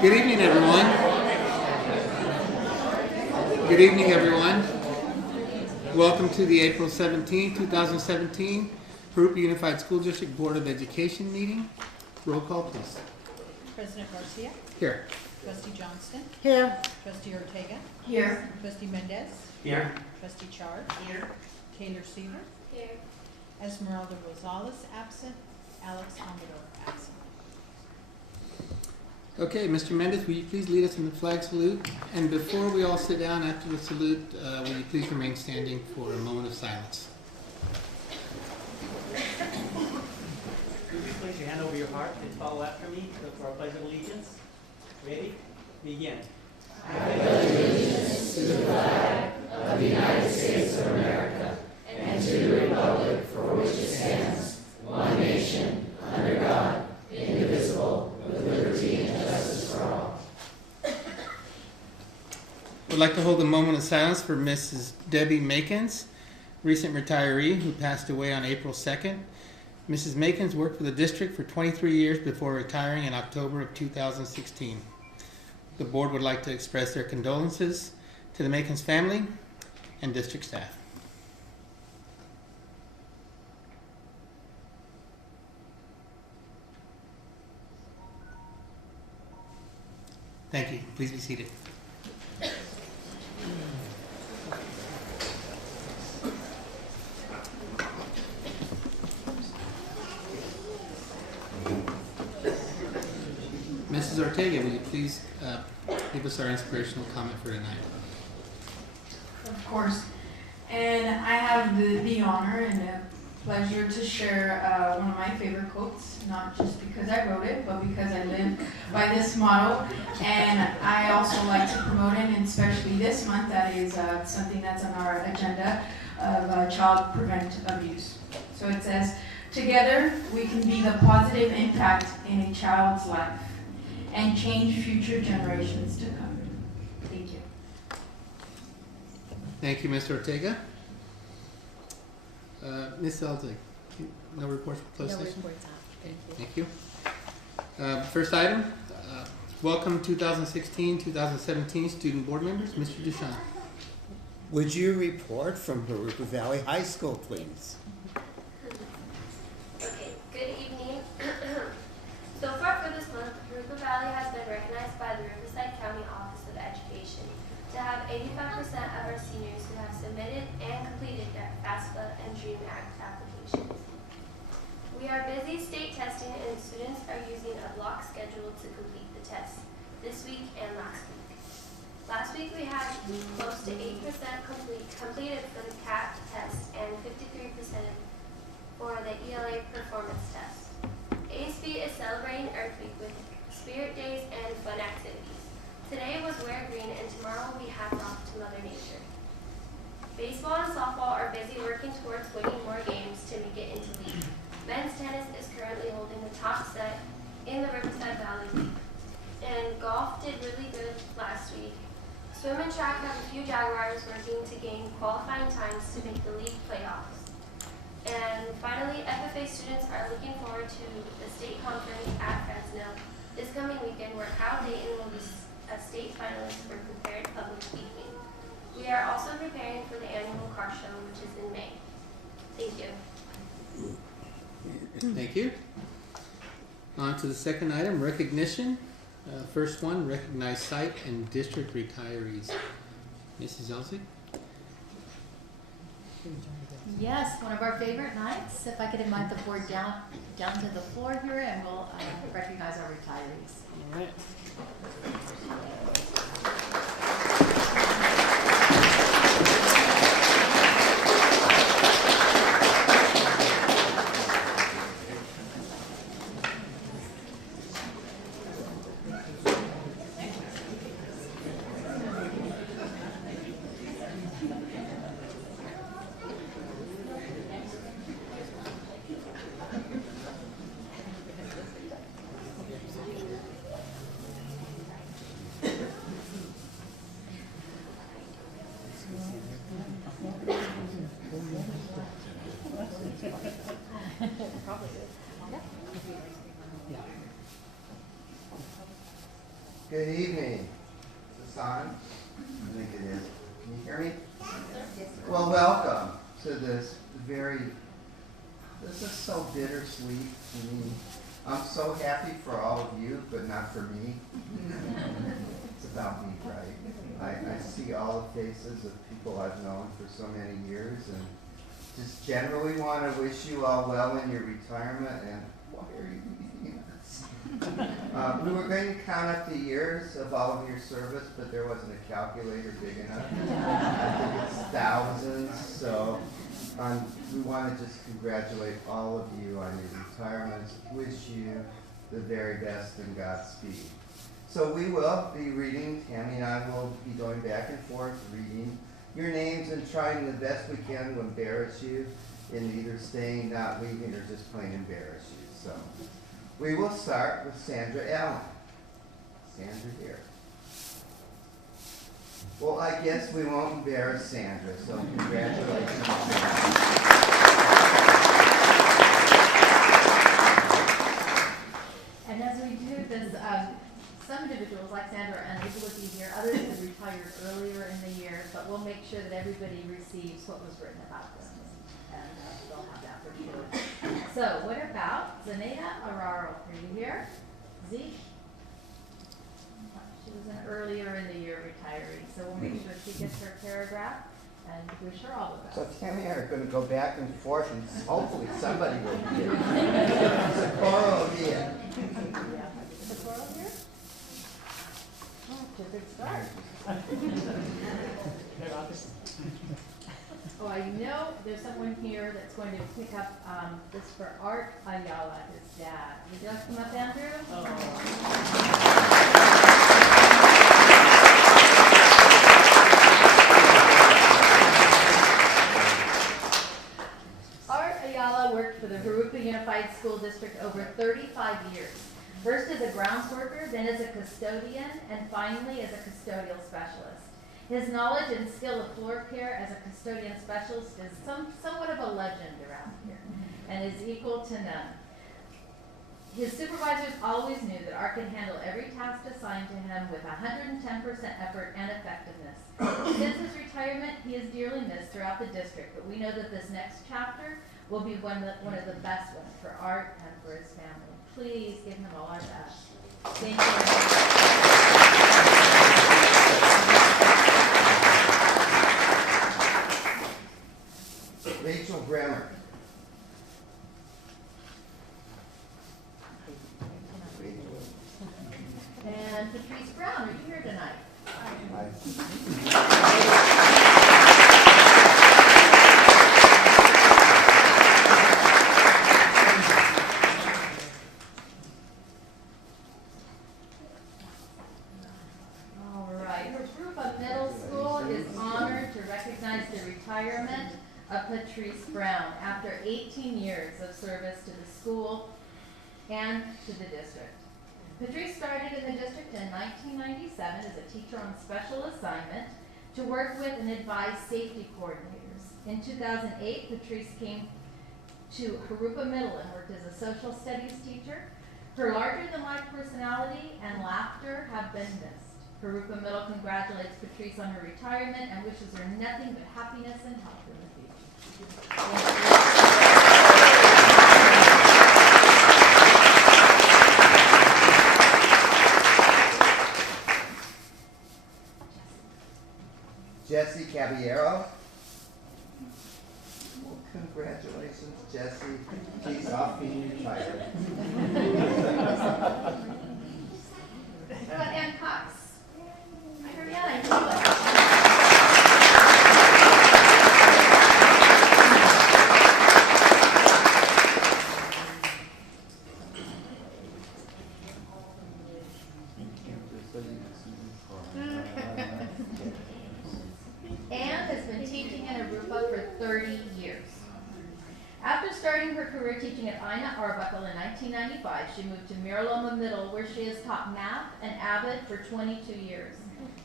Good evening, everyone. Good evening, everyone. Welcome to the April 17, 2017 Jurupa Unified School District Board of Education meeting. Roll call, please. President Garcia. Here. Trustee Johnston. Here. Trustee Ortega. Here. Trustee Mendez. Here. Trustee Chard. Here. Taylor Seaver. Here. Esmeralda Rosales absent. Alex Amador absent. Okay, Mr. Mendez, will you please lead us in the flag salute? And before we all sit down after the salute, will you please remain standing for a moment of silence? Would you place your hand over your heart and follow after me for our pledge of allegiance? Ready? Begin. I pledge allegiance to the flag of the United States of America and to the republic for which it stands, one nation, under God, indivisible, with liberty and justice for all. We'd like to hold a moment of silence for Mrs. Debbie Makins, recent retiree who passed away on April 2nd. Mrs. Makins worked for the district for 23 years before retiring in October of 2016. The board would like to express their condolences to the Makins family and district staff. Thank you. Please be seated. Mrs. Ortega, will you please give us our inspirational comment for tonight? Of course. And I have the honor and the pleasure to share one of my favorite quotes, not just because I wrote it, but because I live by this motto. And I also like to promote it, and especially this month, that is something that's on our agenda of child prevent abuse. So it says, "Together we can be the positive impact in a child's life and change future generations to come." Thank you. Thank you, Mr. Ortega. Ms. Zelzig, no reports for closed session? No reports out. Thank you. First item, welcome 2016-2017 student board members. Mr. Duchamp. Would you report from Jurupa Valley High School, please? Okay, good evening. So far for this month, Jurupa Valley has been recognized by the Riverside County Office of Education to have 85% of our seniors who have submitted and completed their FAFSA and DREAM Act applications. We are busy state testing, and students are using a block schedule to complete the tests this week and last week. Last week we had close to 8% completed for the CAP test and 53% for the ELA performance test. ASB is celebrating Earth Week with spirit days and fun activities. Today was Wear Green, and tomorrow we have off to Mother Nature. Baseball and softball are busy working towards winning more games to make it into league. Men's tennis is currently holding the top set in the Riverside Valley League. And golf did really good last week. Swim and track have a few Jaguars working to gain qualifying times to make the league playoffs. And finally, FFA students are looking forward to the state conference at Fresno this coming weekend, where Kyle Dayton will be a state finalist for prepared public speaking. We are also preparing for the annual car show, which is in May. Thank you. Thank you. On to the second item, recognition. First one, recognize site and district retirees. Mrs. Elzig? Yes, one of our favorite nights. If I could invite the board down to the floor here, and we'll recognize our retirees. All right. Good evening. Is this on? I think it is. Can you hear me? Well, welcome to this this is so bittersweet to me. I'm so happy for all of you, but not for me. It's about me, right? I see all the faces of people I've known for so many years, and just generally want to wish you all well in your retirement, and why are you leaving us? We were going to count up the years of all of your service, but there wasn't a calculator big enough. I think it's thousands, so we want to just congratulate all of you on your retirements. Wish you the very best and Godspeed. So we will be reading, Tammy and I will be going back and forth reading your names and trying the best we can to embarrass you in either staying, not leaving, or just plain embarrass you. So we will start with Sandra Allen. Sandra here. Well, I guess we won't embarrass Sandra, so congratulations. And as we do this, some individuals like Sandra are unable to be here, others have retired earlier in the year, but we'll make sure that everybody receives what was written about them, and they'll have that for sure. So, what about Zenaida Araro? Are you here? Zeke? She was an earlier in the year retiree, so we'll make sure she gets her paragraph and wish her all the best. So Tammy and I are going to go back and forth, and hopefully somebody will be here. Socorro here. Socorro here? Oh, it's a good start. Oh, I know there's someone here that's going to pick up this for Art Ayala, his dad. Would you like to come up, Andrew? Art Ayala worked for the Jurupa Unified School District over 35 years. First as a grounds worker, then as a custodian, and finally as a custodial specialist. His knowledge and skill of floor care as a custodian specialist is somewhat of a legend around here, and is equal to none. His supervisors always knew that Art could handle every task assigned to him with 110% effort and effectiveness. Since his retirement, he is dearly missed throughout the district, but we know that this next chapter will be one of the best ones for Art and for his family. Please give him all our best. Thank you. Rachel Bremer. And Patrice Brown, are you here tonight? All right. Jurupa Middle School is honored to recognize the retirement of Patrice Brown after 18 years of service to the school and to the district. Patrice started in the district in 1997 as a teacher on special assignment to work with and advise safety coordinators. In 2008, Patrice came to Jurupa Middle and worked as a social studies teacher. Her larger-than-life personality and laughter have been missed. Jurupa Middle congratulates Patrice on her retirement and wishes her nothing but happiness and health in the future. Thank you. Jesse Caballero. Well, congratulations, Jesse. She's off being retired. What about Ann Cox? I heard Ann. I knew it. Ann has been teaching in Jurupa for 30 years. After starting her career teaching at Ina Arbuckle in 1995, she moved to Miraloma Middle, where she has taught math and AVID for 22 years.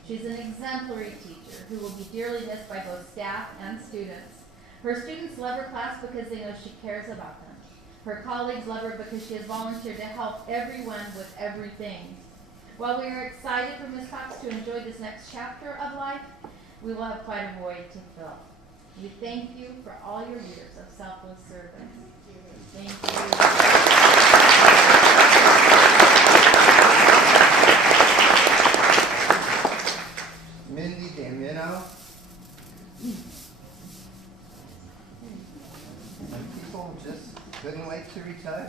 She's an exemplary teacher who will be dearly missed by both staff and students. Her students love her class because they know she cares about them. Her colleagues love her because she has volunteered to help everyone with everything. While we are excited for Ms. Cox to enjoy this next chapter of life, we will have quite a void to fill. We thank you for all your years of selfless service. Thank you. Mindy Damino. And people just couldn't wait to retire.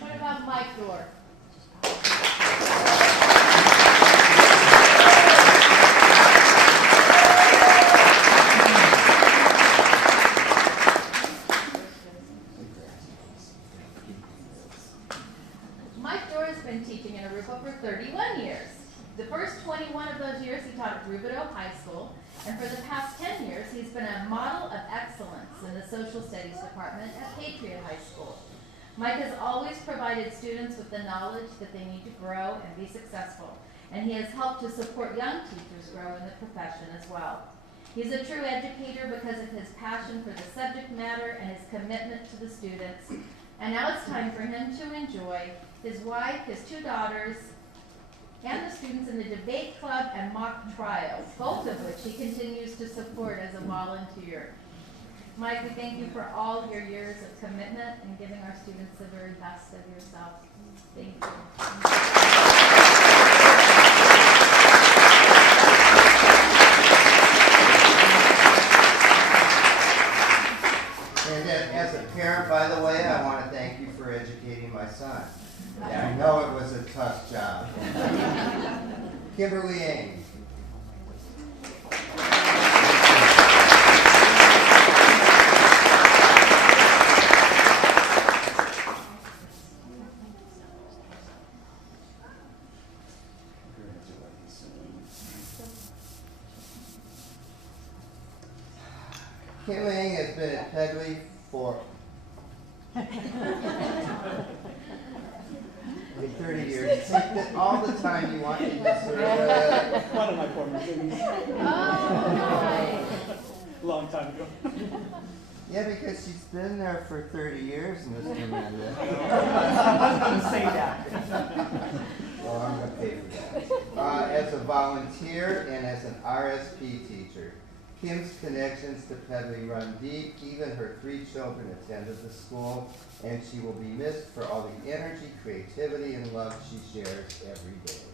What about Mike Dorr? Mike Dorr has been teaching in Jurupa for 31 years. The first 21 of those years he taught at Rubidoux High School, and for the past 10 years he's been a model of excellence in the social studies department at Patriot High School. Mike has always provided students with the knowledge that they need to grow and be successful, and he has helped to support young teachers grow in the profession as well. He's a true educator because of his passion for the subject matter and his commitment to the students. And now it's time for him to enjoy his wife, his 2 daughters, and the students in the debate club and mock trials, both of which he continues to support as a volunteer. Mike, we thank you for all your years of commitment and giving our students the very best of yourself. Thank you. And as a parent, by the way, I want to thank you for educating my son. I know it was a tough job. Kimberly Ames. Kim Ing has been at Pedley for 30 years. Take that all the time you want to serve. One of my former students. Oh, Long time ago. Yeah, because she's been there for 30 years, Mr. Mendez. I was going to say that. Well, I'm going to pay for that. As a volunteer and as an RSP teacher, Kim's connections to Pedley run deep. Even her 3 children attended the school, and she will be missed for all the energy, creativity, and love she shares every day.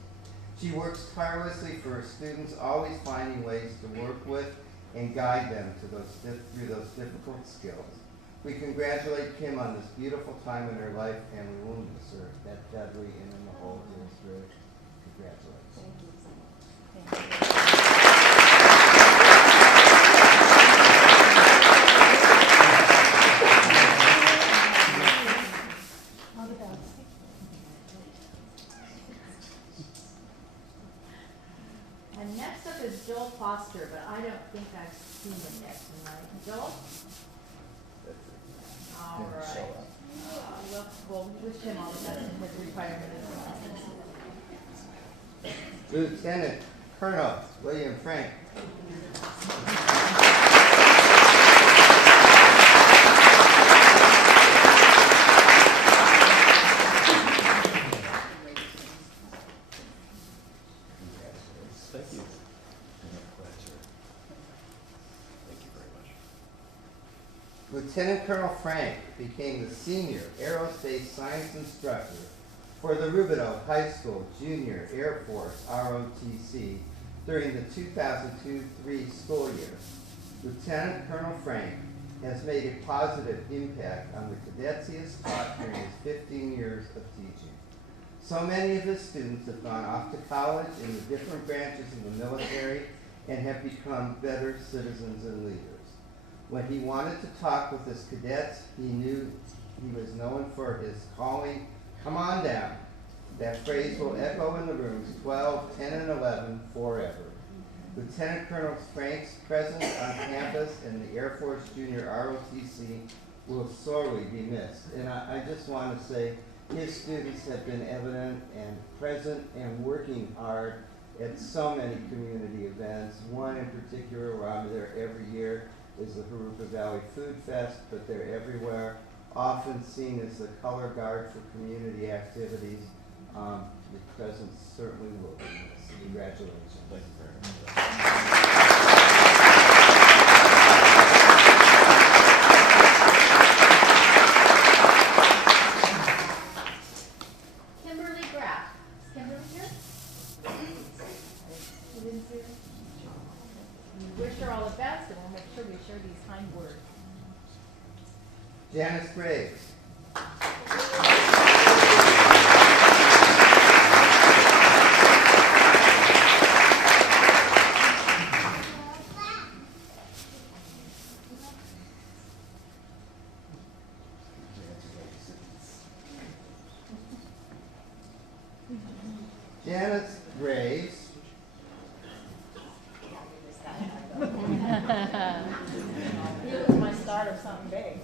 She works tirelessly for her students, always finding ways to work with and guide them to through those difficult skills. We congratulate Kim on this beautiful time in her life, and we will miss her at Pedley and in the whole district. Congratulations. Thank you. And next up is Joel Foster, but I don't think I've seen him yet tonight. Joel? All right. We'll wish him all the best in his retirement as well. Lieutenant Colonel William Frank. Thank you. Pleasure. Thank you very much. Lieutenant Colonel Frank became the senior aerospace science instructor for the Rubidoux High School Junior Air Force ROTC during the 2002-03 school year. Lieutenant Colonel Frank has made a positive impact on the cadets he has taught during his 15 years of teaching. So many of his students have gone off to college in the different branches of the military and have become better citizens and leaders. When he wanted to talk with his cadets, he knew he was known for his calling, "Come on down." That phrase will echo in the rooms 12, 10, and 11 forever. Lieutenant Colonel Frank's presence on campus and the Air Force Junior ROTC will sorely be missed. And I just want to say his students have been evident and present and working hard at so many community events. One in particular where I'm there every year is the Jurupa Valley Food Fest, but they're everywhere. often seen as the color guard for community activities. Your presence certainly will be missed. Congratulations. Thank you very much. Kimberly Graff. Is Kimberly here? You didn't see her? We wish her all the best, and we'll make sure we share these kind words. Janice Graves. Janice Graves He was my start of something big.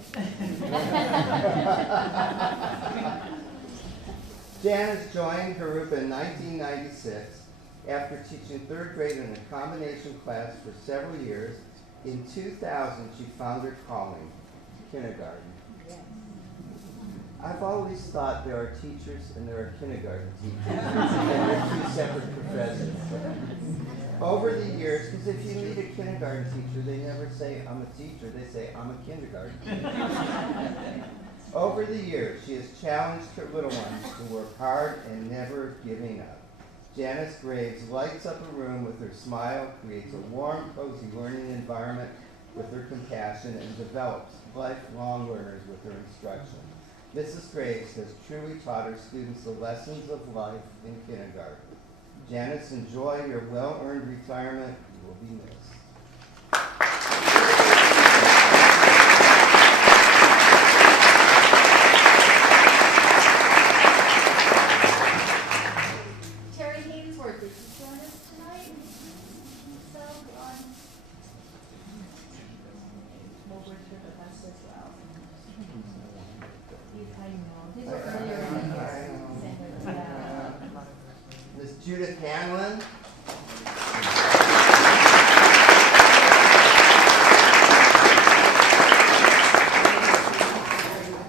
Janice joined Jurupa in 1996 after teaching third grade in a combination class for several years. In 2000, she found her calling, kindergarten. I've always thought there are teachers and there are kindergarten teachers, and they're two separate professions. Over the years, because if you meet a kindergarten teacher, they never say, I'm a teacher, they say, I'm a kindergarten teacher. Over the years, she has challenged her little ones to work hard and never giving up. Janice Graves lights up a room with her smile, creates a warm, cozy learning environment with her compassion, and develops lifelong learners with her instruction. Mrs. Graves has truly taught her students the lessons of life in kindergarten. Janice, enjoy your well-earned retirement. You will be missed. Terry Hainsworth, did you join us tonight? So, well, we're sure that that's as well. I know, these are earlier in the year. Yeah. Miss Judith Hanlon.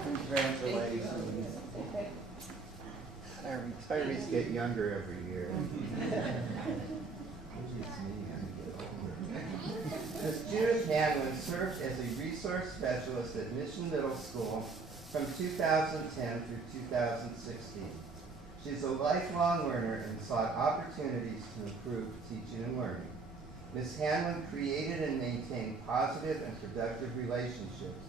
Congratulations. Our retirees get younger every year. Miss Judith Hanlon served as a resource specialist at Mission Middle School from 2010 through 2016. She's a lifelong learner and sought opportunities to improve teaching and learning. Ms. Hanlon created and maintained positive and productive relationships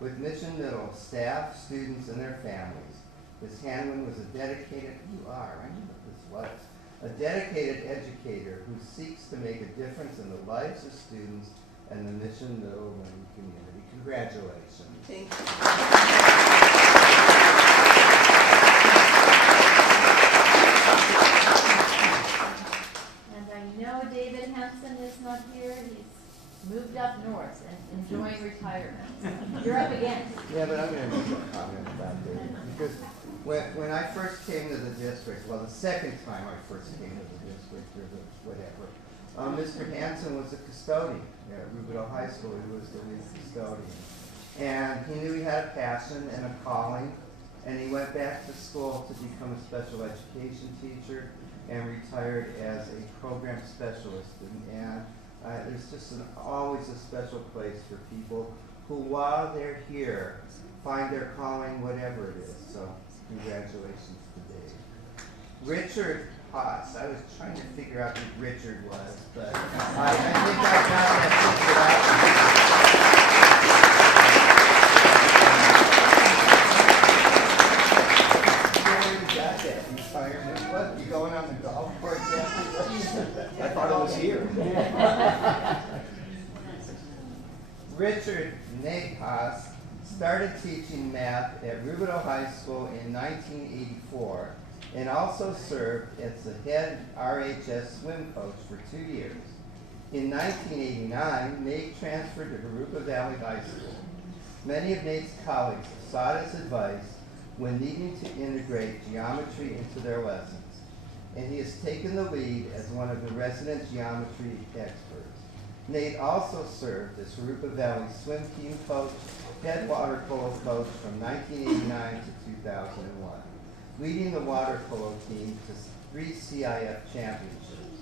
with Mission Middle staff, students, and their families. Ms. Hanlon was a dedicated, I knew what this was, a dedicated educator who seeks to make a difference in the lives of students and the Mission Middle learning community. Congratulations. Thank you. And I know David Hansen is not here. He's moved up north and enjoying retirement. You're up again. Yeah, but I'm going to make a comment about David. Because when I first came to the district, well, the second time I first came to the district, or whatever, Mr. Hansen was a custodian at Rubidale High School. He was the lead custodian. And he knew he had a passion and a calling, and he went back to school to become a special education teacher and retired as a program specialist. And there's just always a special place for people who, while they're here, find their calling, whatever it is. So congratulations to Dave. Richard Haas. I was trying to figure out who Richard was, but I think I got that figured out. What, you going on the golf course after this? I thought it was here. Richard Nate Haas started teaching math at Rubidale High School in 1984 and also served as the head RHS swim coach for 2 years. In 1989, Nate transferred to Jurupa Valley High School. Many of Nate's colleagues sought his advice when needing to integrate geometry into their lessons, and he has taken the lead as one of the resident geometry experts. Nate also served as Jurupa Valley swim team coach, head water polo coach from 1989 to 2001, leading the water polo team to 3 CIF championships.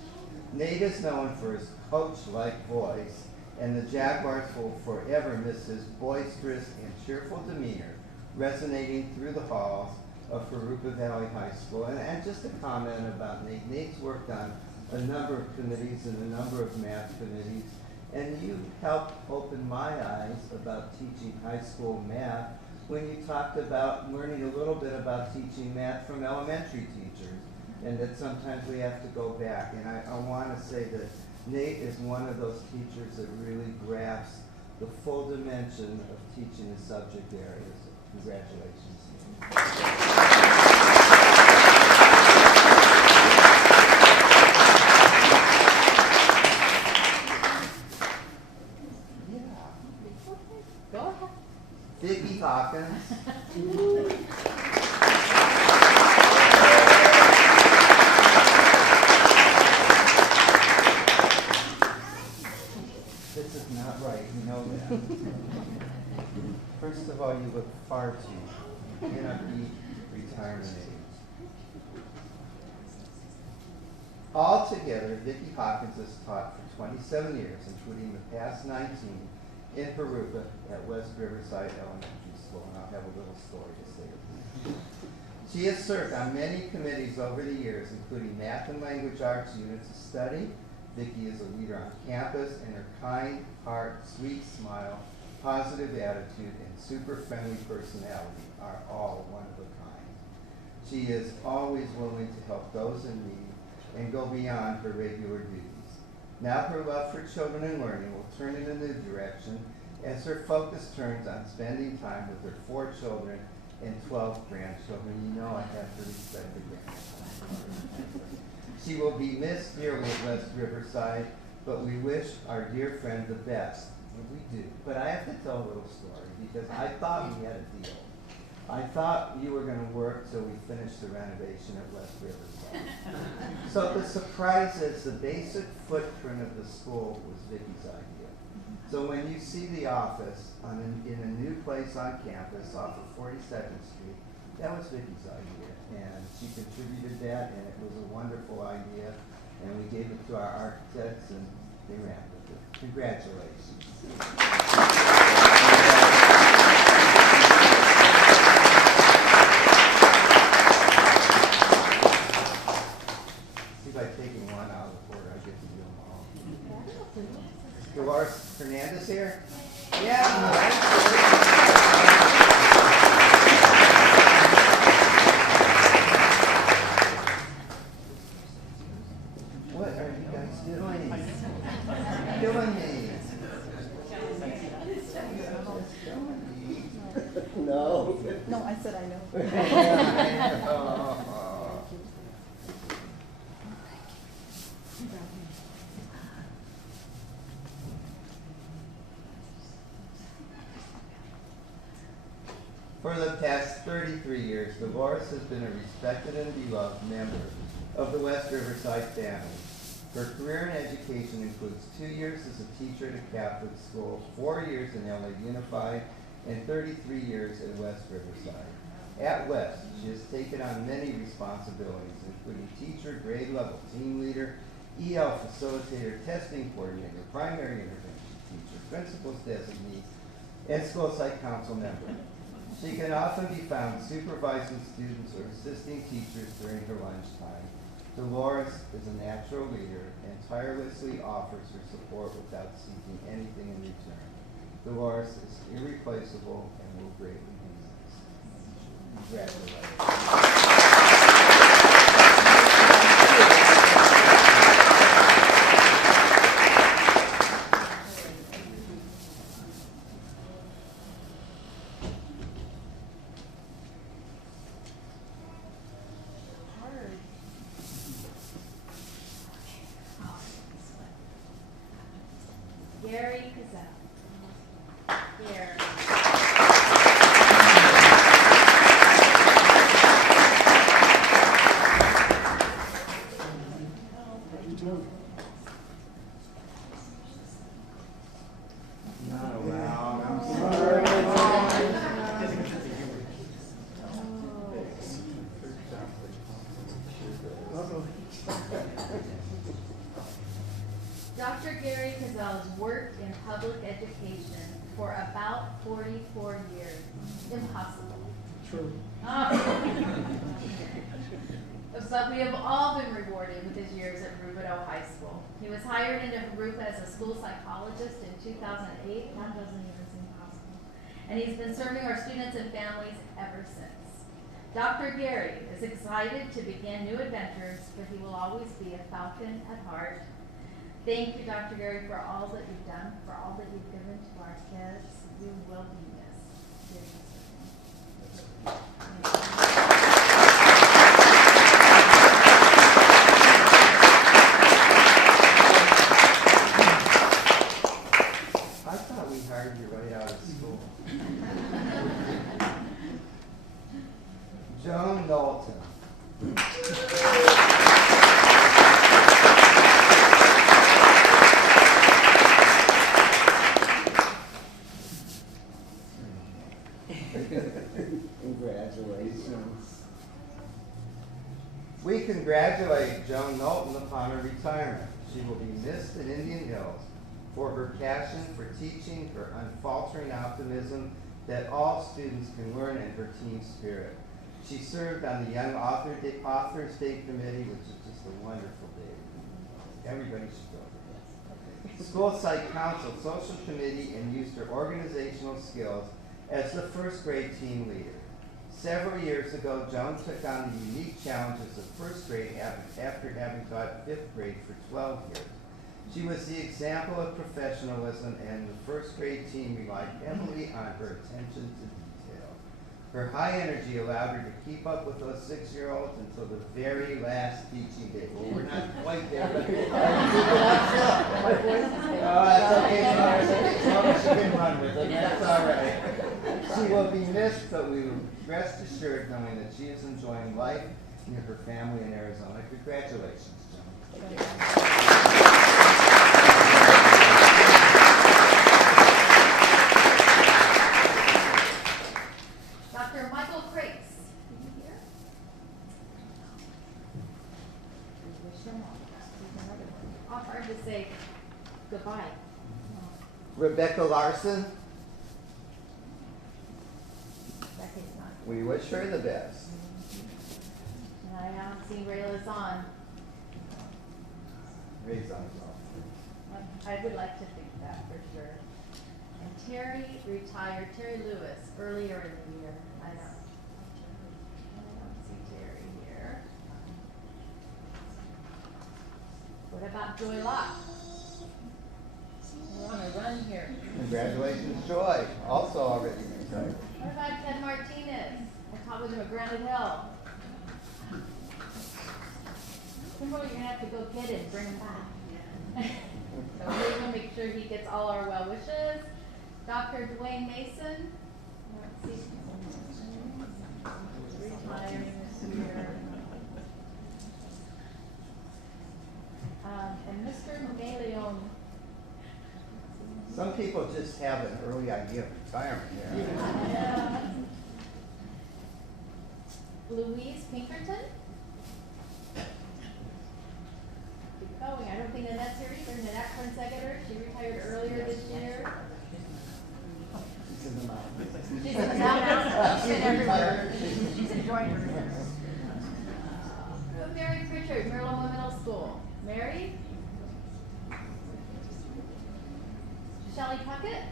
Nate is known for his coach-like voice, and the Jaguars will forever miss his boisterous and cheerful demeanor, resonating through the halls of Jurupa Valley High School. And just a comment about Nate. Nate's worked on a number of committees and a number of math committees, and you helped open my eyes about teaching high school math when you talked about learning a little bit about teaching math from elementary teachers, and that sometimes we have to go back. And I want to say that Nate is one of those teachers that really grasps the full dimension of teaching the subject areas. Congratulations. Go ahead. Vicki Hawkins. This is not right, you know that. First of all, you look far too. You cannot be retirement age. Altogether, Vicki Hawkins has taught for 27 years, including the past 19 in Jurupa at West Riverside Elementary School, and I'll have a little story to say with you. She has served on many committees over the years, including Math and Language Arts Units of Study. Vicki is a leader on campus, and her kind heart, sweet smile, positive attitude, and super friendly personality are all one of a kind. She is always willing to help those in need and go beyond her regular duties. Now her love for children and learning will turn in a new direction as her focus turns on spending time with her 4 children and 12 grandchildren. You know I have to respect the grandchildren. She will be missed dearly at West Riverside, but we wish our dear friend the best. We do. But I have to tell a little story because I thought we had a deal. I thought you were going to work till we finished the renovation at West Riverside. So the surprise is the basic footprint of the school was Vicki's idea. So when you see the office in a new place on campus off of 42nd Street, that was Vicki's idea. And she contributed that, and it was a wonderful idea. And we gave it to our architects, and they ran with it. Congratulations. See, by taking one out of the board, I get to do them all. Dolores Hernandez here? Yeah. What are you guys doing? Killing me. No. No, I said I know. For the past 33 years, Dolores has been a respected and beloved member of the West Riverside family. Her career in education includes 2 years as a teacher at a Catholic school, 4 years in LA Unified, and 33 years at West Riverside. At West, she has taken on many responsibilities, including teacher, grade level team leader, EL facilitator, testing coordinator, primary intervention teacher, principal's designee, and school site council member. She can often be found supervising students or assisting teachers during her lunchtime. Dolores is a natural leader and tirelessly offers her support without seeking anything in return. Dolores is irreplaceable and will greatly be missed. Congratulations. Gary Cazell. Here. Dr. Gary Cazell has worked in public education for about 44 years. Impossible. True. But we have all been rewarded with his years at Jurupa High School. He was hired into Jurupa as a school psychologist in 2008. That doesn't even seem possible. And he's been serving our students and families ever since. Dr. Gary is excited to begin new adventures, but he will always be a falcon at heart. Thank you, Dr. Gary, for all that you've done, for all that you've given to our kids. You will be missed. I thought we hired you right out of school. Joan Knowlton. Congratulations. We congratulate Joan Knowlton upon her retirement. She will be missed in Indian Hills for her passion for teaching, her unfaltering optimism that all students can learn, and her team spirit. She served on the Young Authors Day Committee, which is just a wonderful day. Everybody should go. School Site Council, Social Committee, and used her organizational skills as the first grade team leader. Several years ago, Joan took on the unique challenges of first grade after having taught fifth grade for 12 years. She was the example of professionalism, and the first grade team relied heavily on her attention to detail. Her high energy allowed her to keep up with those 6-year-olds until the very last teaching day. Well, we're not quite there, but that's okay. As long as she can run with it, that's all right. She will be missed, but we will rest assured knowing that she is enjoying life near her family in Arizona. Congratulations, Joan. Dr. Michael Crakes. Here. We wish him all the best. He's another one. All hard to say goodbye. Rebecca Larson, Becky's not. we wish her the best. And I haven't seen Ray Lazan. Raise on. I would like to think that for sure. And Terry retired, Terry Lewis, earlier in the year. I don't see Terry here. What about Joy Locke? We're on a run here. Congratulations, Joy, also already retired. What about Ted Martinez? I taught with him at Granite Hill. Somebody you're gonna have to go get him, bring him back. So we're gonna make sure he gets all our well wishes. Dr. Dwayne Mason. Let's see. Retiring this year. And Mr. Meleon. Some people just have an early idea of retirement here. Yeah. Louise Pinkerton. Keep going. I don't think Nanette's here either. Nanette Prince-Egeter, she retired earlier this year. She's in the mountains. She's in the mountains. She's been everywhere. She's enjoying her. Mary Pritchard, Maryland Middle School. Mary? Shelley Puckett?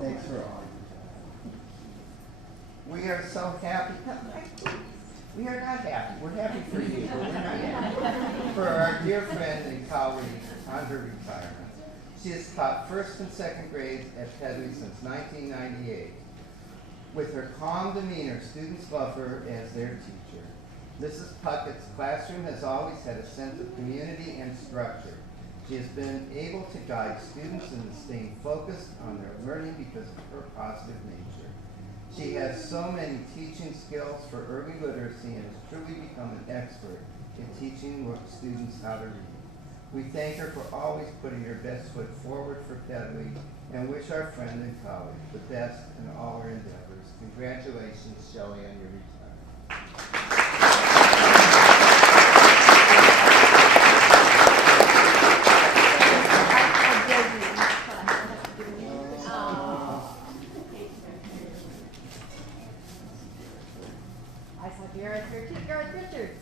Thanks for all. We are so happy. We are not happy. We're happy for you, but we're not happy for our dear friend and colleague on her retirement. She has taught first and second grades at Pedley since 1998. With her calm demeanor, students love her as their teacher. Mrs. Puckett's classroom has always had a sense of community and structure. She has been able to guide students in staying focused on their learning because of her positive nature. She has so many teaching skills for early literacy and has truly become an expert in teaching students how to read. We thank her for always putting her best foot forward for Pedway and wish our friend and colleague the best in all her endeavors. Congratulations, Shelley, on your retirement. I saw Gareth here too, Gareth Richards.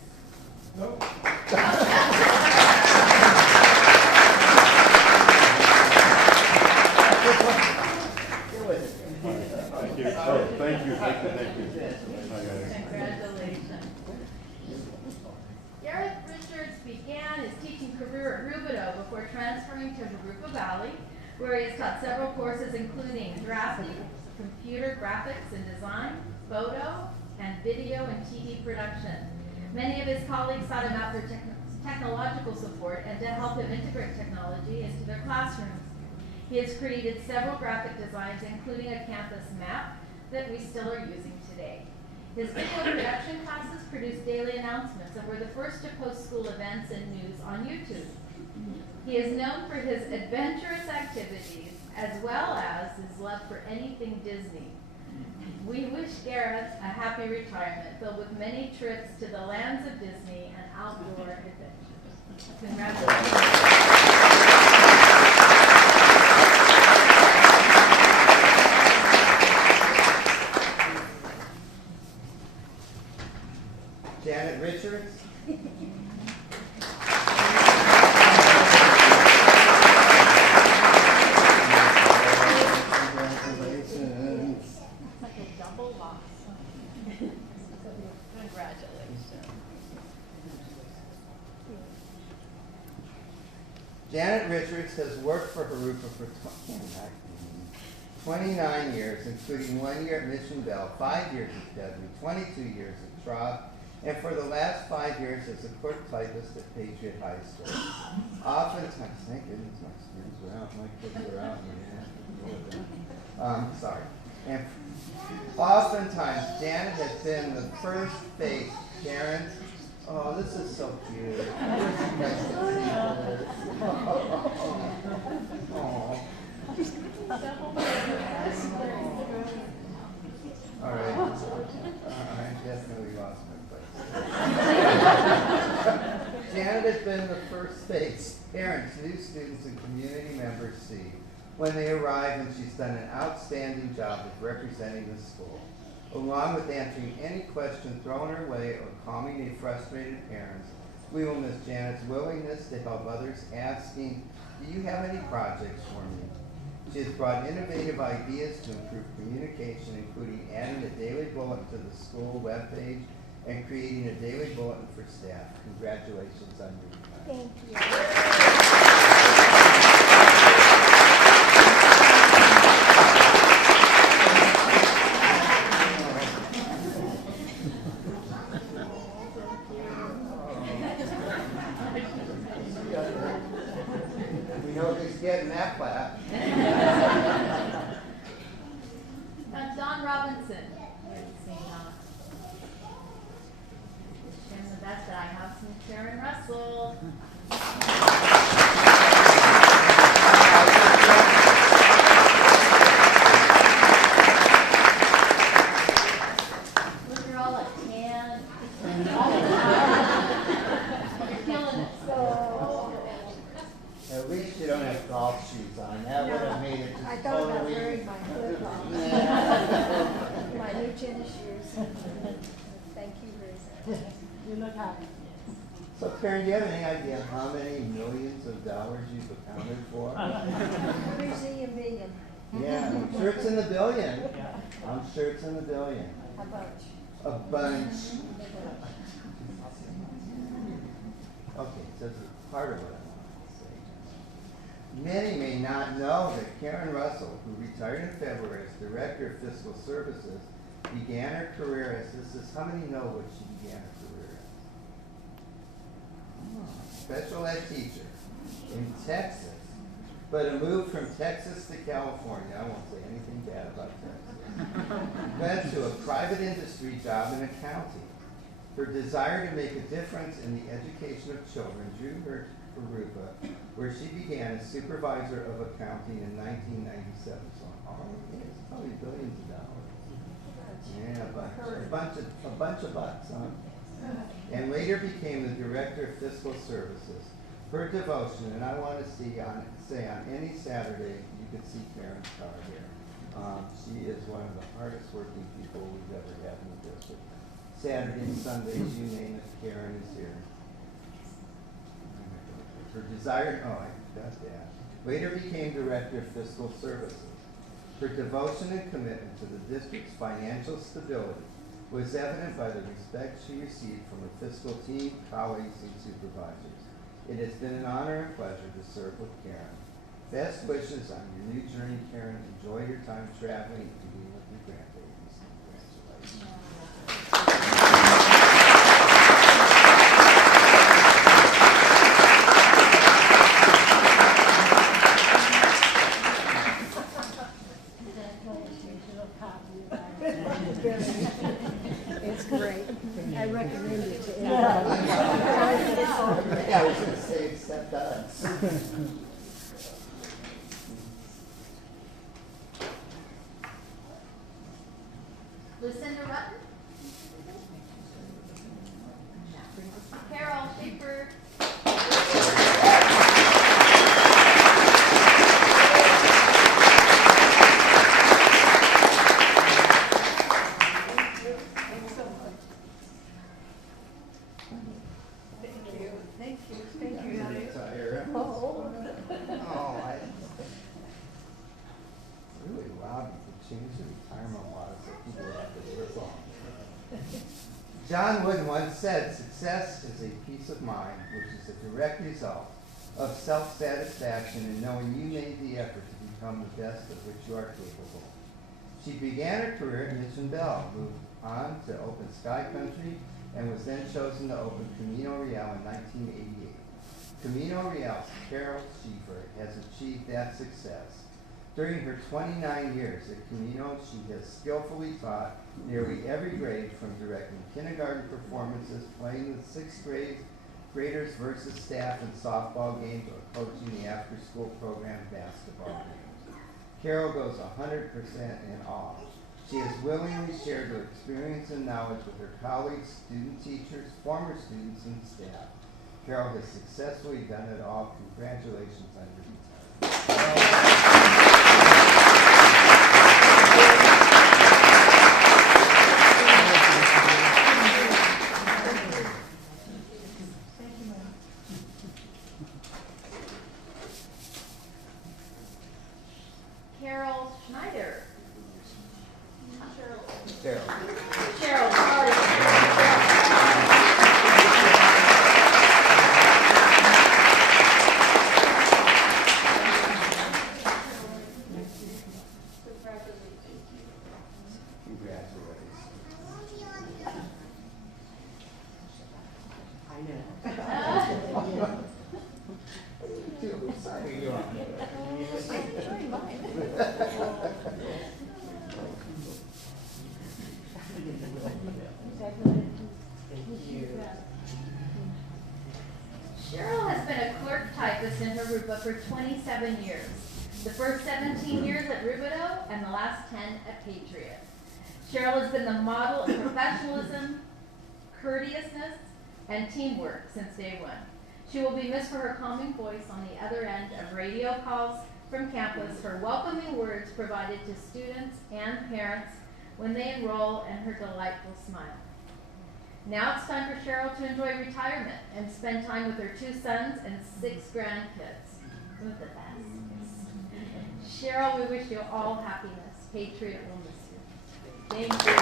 Thank you. Oh, thank you. Congratulations. Gareth Richards began his teaching career at Rubidoux before transferring to Jurupa Valley, where he has taught several courses including drafting, computer graphics and design, photo, and video and TV production. Many of his colleagues sought him out for technological support and to help him integrate technology into their classrooms. He has created several graphic designs, including a campus map that we still are using today. His video production classes produce daily announcements and were the first to post school events and news on YouTube. He is known for his adventurous activities as well as his love for anything Disney. We wish Gareth a happy retirement filled with many trips to the lands of Disney and outdoor adventures. Congratulations. Janet Richards. Congratulations. It's like a double loss. Congratulations. Janet Richards has worked for Jurupa for 29 years, including 1 year at Mission Bell, 5 years at Pedway, 22 years at Trot, and for the last 5 years as a court typist at Patriot High School. Oftentimes, thank goodness my students were out, my kids were out. Sorry. And oftentimes, Janet has been the first face parents. Oh, this is so cute. It's nice to see this. Oh. All right. I definitely lost my place. Janet has been the first face parents, new students, and community members see when they arrive, and she's done an outstanding job of representing the school, along with answering any question thrown her way or calming a frustrated parents. We will miss Janet's willingness to help others, asking, "Do you have any projects for me?" She has brought innovative ideas to improve communication, including adding a daily bulletin to the school webpage and creating a daily bulletin for staff. Congratulations on your retirement. Thank you. We know who's getting that clap. Don Robinson. And the best that I have some Karen Russell. Look, you're all like tan. You're killing it. At least you don't have golf shoes on. That would have made it I just thought about totally. wearing my flip-flops. My new tennis shoes. Thank you, Bruce. You look happy. So Karen, do you have any idea how many millions of dollars you've accounted for? Museum billion, Yeah, I'm sure it's in the billion. I'm sure it's in the billion. a bunch. A bunch. Okay, so this is part of what I want to say. Many may not know that Karen Russell, who retired in February as Director of Fiscal Services, began her career as, how many know what she began her career as? Special ed teacher in Texas, but a move from Texas to California, I won't say anything bad about Texas, led to a private industry job in accounting. Her desire to make a difference in the education of children drew her Jurupa, where she began as supervisor of accounting in 1997. So, it's probably billions of dollars. Yeah, a bunch of bucks, huh? And later became the director of fiscal services. Her devotion, and I want to say on any Saturday, you can see Karen's car here. She is one of the hardest working people we've ever had in the district. Saturdays, Sundays, you name it, Karen is here. Her desire, I got that. Later became director of fiscal services. Her devotion and commitment to the district's financial stability was evident by the respect she received from her fiscal team, colleagues, and supervisors. It has been an honor and pleasure to serve with Karen. Best wishes on your new journey, Karen. Enjoy your time traveling and being with your grandbabies. Congratulations. It's great. I recommend it to Yeah, everyone. I was going to say, except us. Lucinda Rutten. Carol Schaefer. Thank you, guys. Tyra. Oh. I really lobbied to change the retirement laws so people would have to work longer. John Wooden once said, success is a peace of mind, which is a direct result of self-satisfaction in knowing you made the effort to become the best of which you are capable. She began her career at Mission Bell, moved on to Open Sky Country, and was then chosen to open Camino Real in 1988. Camino Real's Carol Schaefer has achieved that success. During her 29 years at Camino, she has skillfully taught nearly every grade, from directing kindergarten performances, playing the sixth graders versus staff in softball games, or coaching the after-school program basketball games. Carol goes 100% in awe. She has willingly shared her experience and knowledge with her colleagues, student teachers, former students, and staff. Carol has successfully done it all. Congratulations on your retirement. Carol Schneider. Carol. Cheryl, sorry. Cheryl has been a clerk typist in Jurupa for 27 years. The first 17 years at Rubidoux and the last 10 at Patriot. Cheryl has been the model of professionalism, courteousness, and teamwork since day one. She will be missed for her calming voice on the other end of radio calls from campus, her welcoming words provided to students and parents when they enroll, and her delightful smile. Now it's time for Cheryl to enjoy retirement and spend time with her 2 sons and 6 grandkids. With the best. Cheryl, we wish you all happiness. Patriot will miss you. Thank you.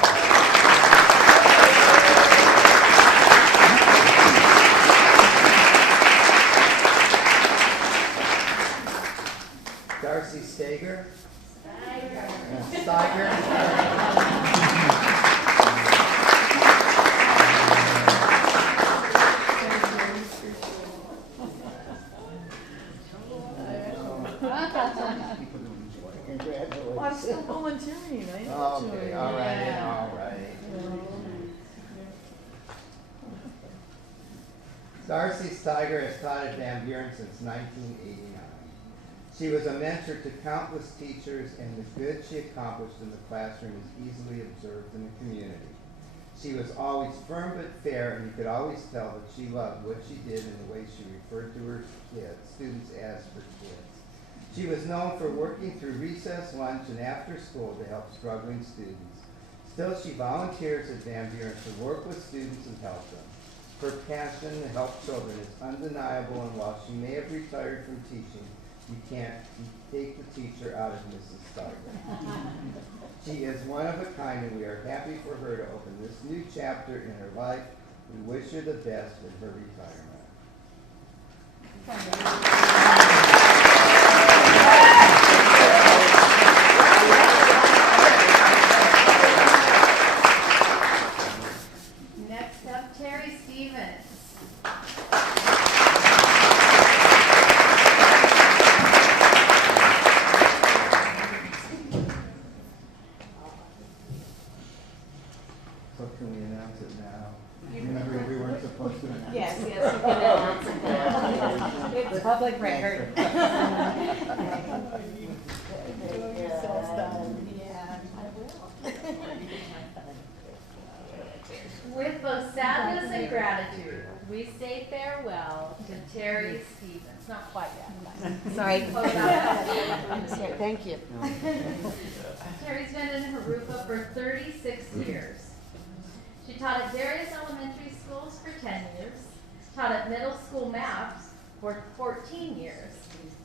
Darcy Stager. Bye. Steiger. Well, I'm still volunteering, I know. Okay, all right, all right. Darcy Steiger has taught at Van Buren since 1989. She was a mentor to countless teachers, and the good she accomplished in the classroom is easily observed in the community. She was always firm but fair, and you could always tell that she loved what she did in the way she referred to her students as her kids. She was known for working through recess, lunch, and after school to help struggling students. Still, she volunteers at Van Buren to work with students and help them. Her passion to help children is undeniable, and while she may have retired from teaching, you can't take the teacher out of Mrs. Steiger. She is one of a kind, and we are happy for her to open this new chapter in her life. We wish her the best in her retirement. Next up, Terry Stevens. So can we announce it now? Remember, we weren't supposed to announce it. Yes, you can announce it now. It's public record. With both sadness and gratitude, we say farewell to Terry Stevens. Not quite yet. Sorry. Close out. Thank you. Terry's been in Jurupa for 36 years. She taught at various elementary schools for 10 years, taught at middle school math for 14 years,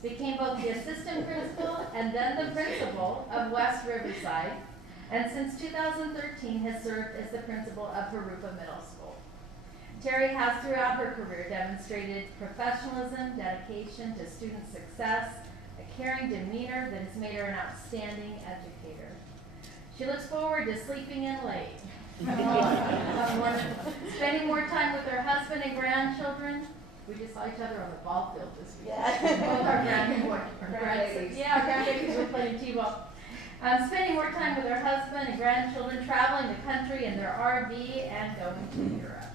became both the assistant principal and then the principal of West Riverside, and since 2013 has served as the principal of Jurupa Middle School. Terry has throughout her career demonstrated professionalism, dedication to student success, a caring demeanor that has made her an outstanding educator. She looks forward to sleeping in late, spending more time with her husband and grandchildren. We just saw each other on the ball field this week. Both our grandbabies. Yeah, our grandbabies were playing t-ball. Spending more time with her husband and grandchildren, traveling the country in their RV, and going to Europe.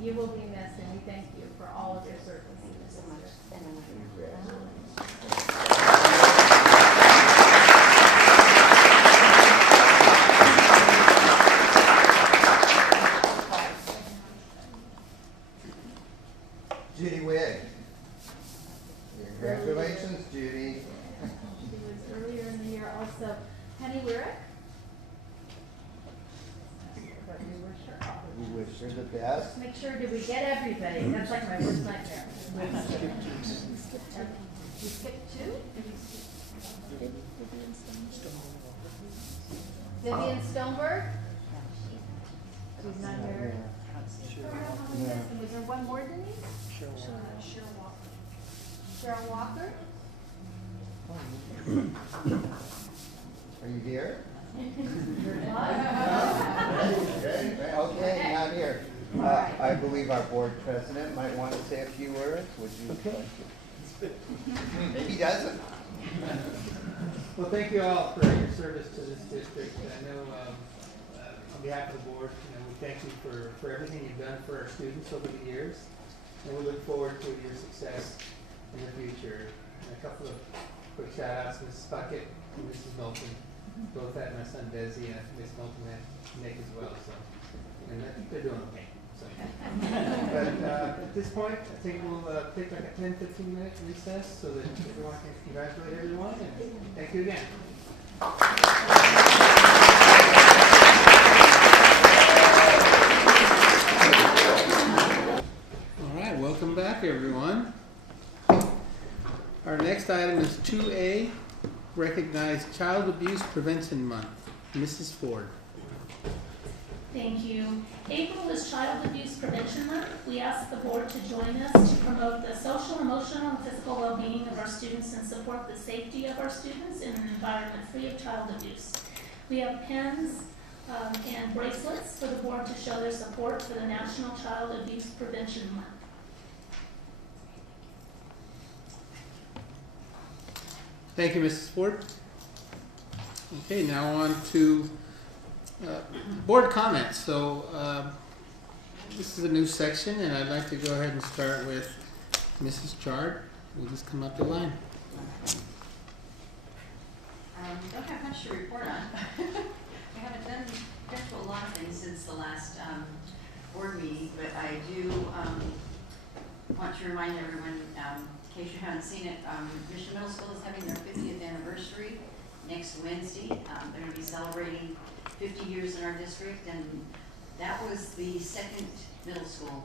You will be missed, and we thank you for all of your service. Judy Wigg. Congratulations, Judy. She was earlier in the year also Penny Wyrick. But we wish her We wish her the best. Make sure, did we get everybody? That's like my worst nightmare. You skipped two? Vivian Stoneberg? She's not here. Was there one more, Denise? Cheryl Walker? Are you here? What? Okay, not here. I believe our board president might want to say a few words. Would you? Okay. Maybe he doesn't. Well, thank you all for your service to this district. I know on behalf of the board, we thank you for everything you've done for our students over the years, and we look forward to your success in the future. And a couple of quick shout outs, Mrs. Puckett and Mrs. Milton. Both had my son Desi, and Miss Milton had Nick as well. So, and I think they're doing okay. So. But at this point, I think we'll take like a 10-15 minute recess so that everyone can congratulate everyone, and thank you again. All right, welcome back, everyone. Our next item is 2A, Recognize Child Abuse Prevention Month. Mrs. Ford. Thank you. April is Child Abuse Prevention Month. We ask the board to join us to promote the social, emotional, and physical well-being of our students and support the safety of our students in an environment free of child abuse. We have pens and bracelets for the board to show their support for the National Child Abuse Prevention Month. Thank you, Mrs. Ford. Okay, now on to board comments. So This is a new section, and I'd like to go ahead and start with Mrs. Chard. We'll just come up the line. Don't have much to report on. I haven't done a lot of things since the last board meeting, but I do want to remind everyone, in case you haven't seen it, Mission Middle School is having their 50th anniversary next Wednesday. They're going to be celebrating 50 years in our district, and that was the second middle school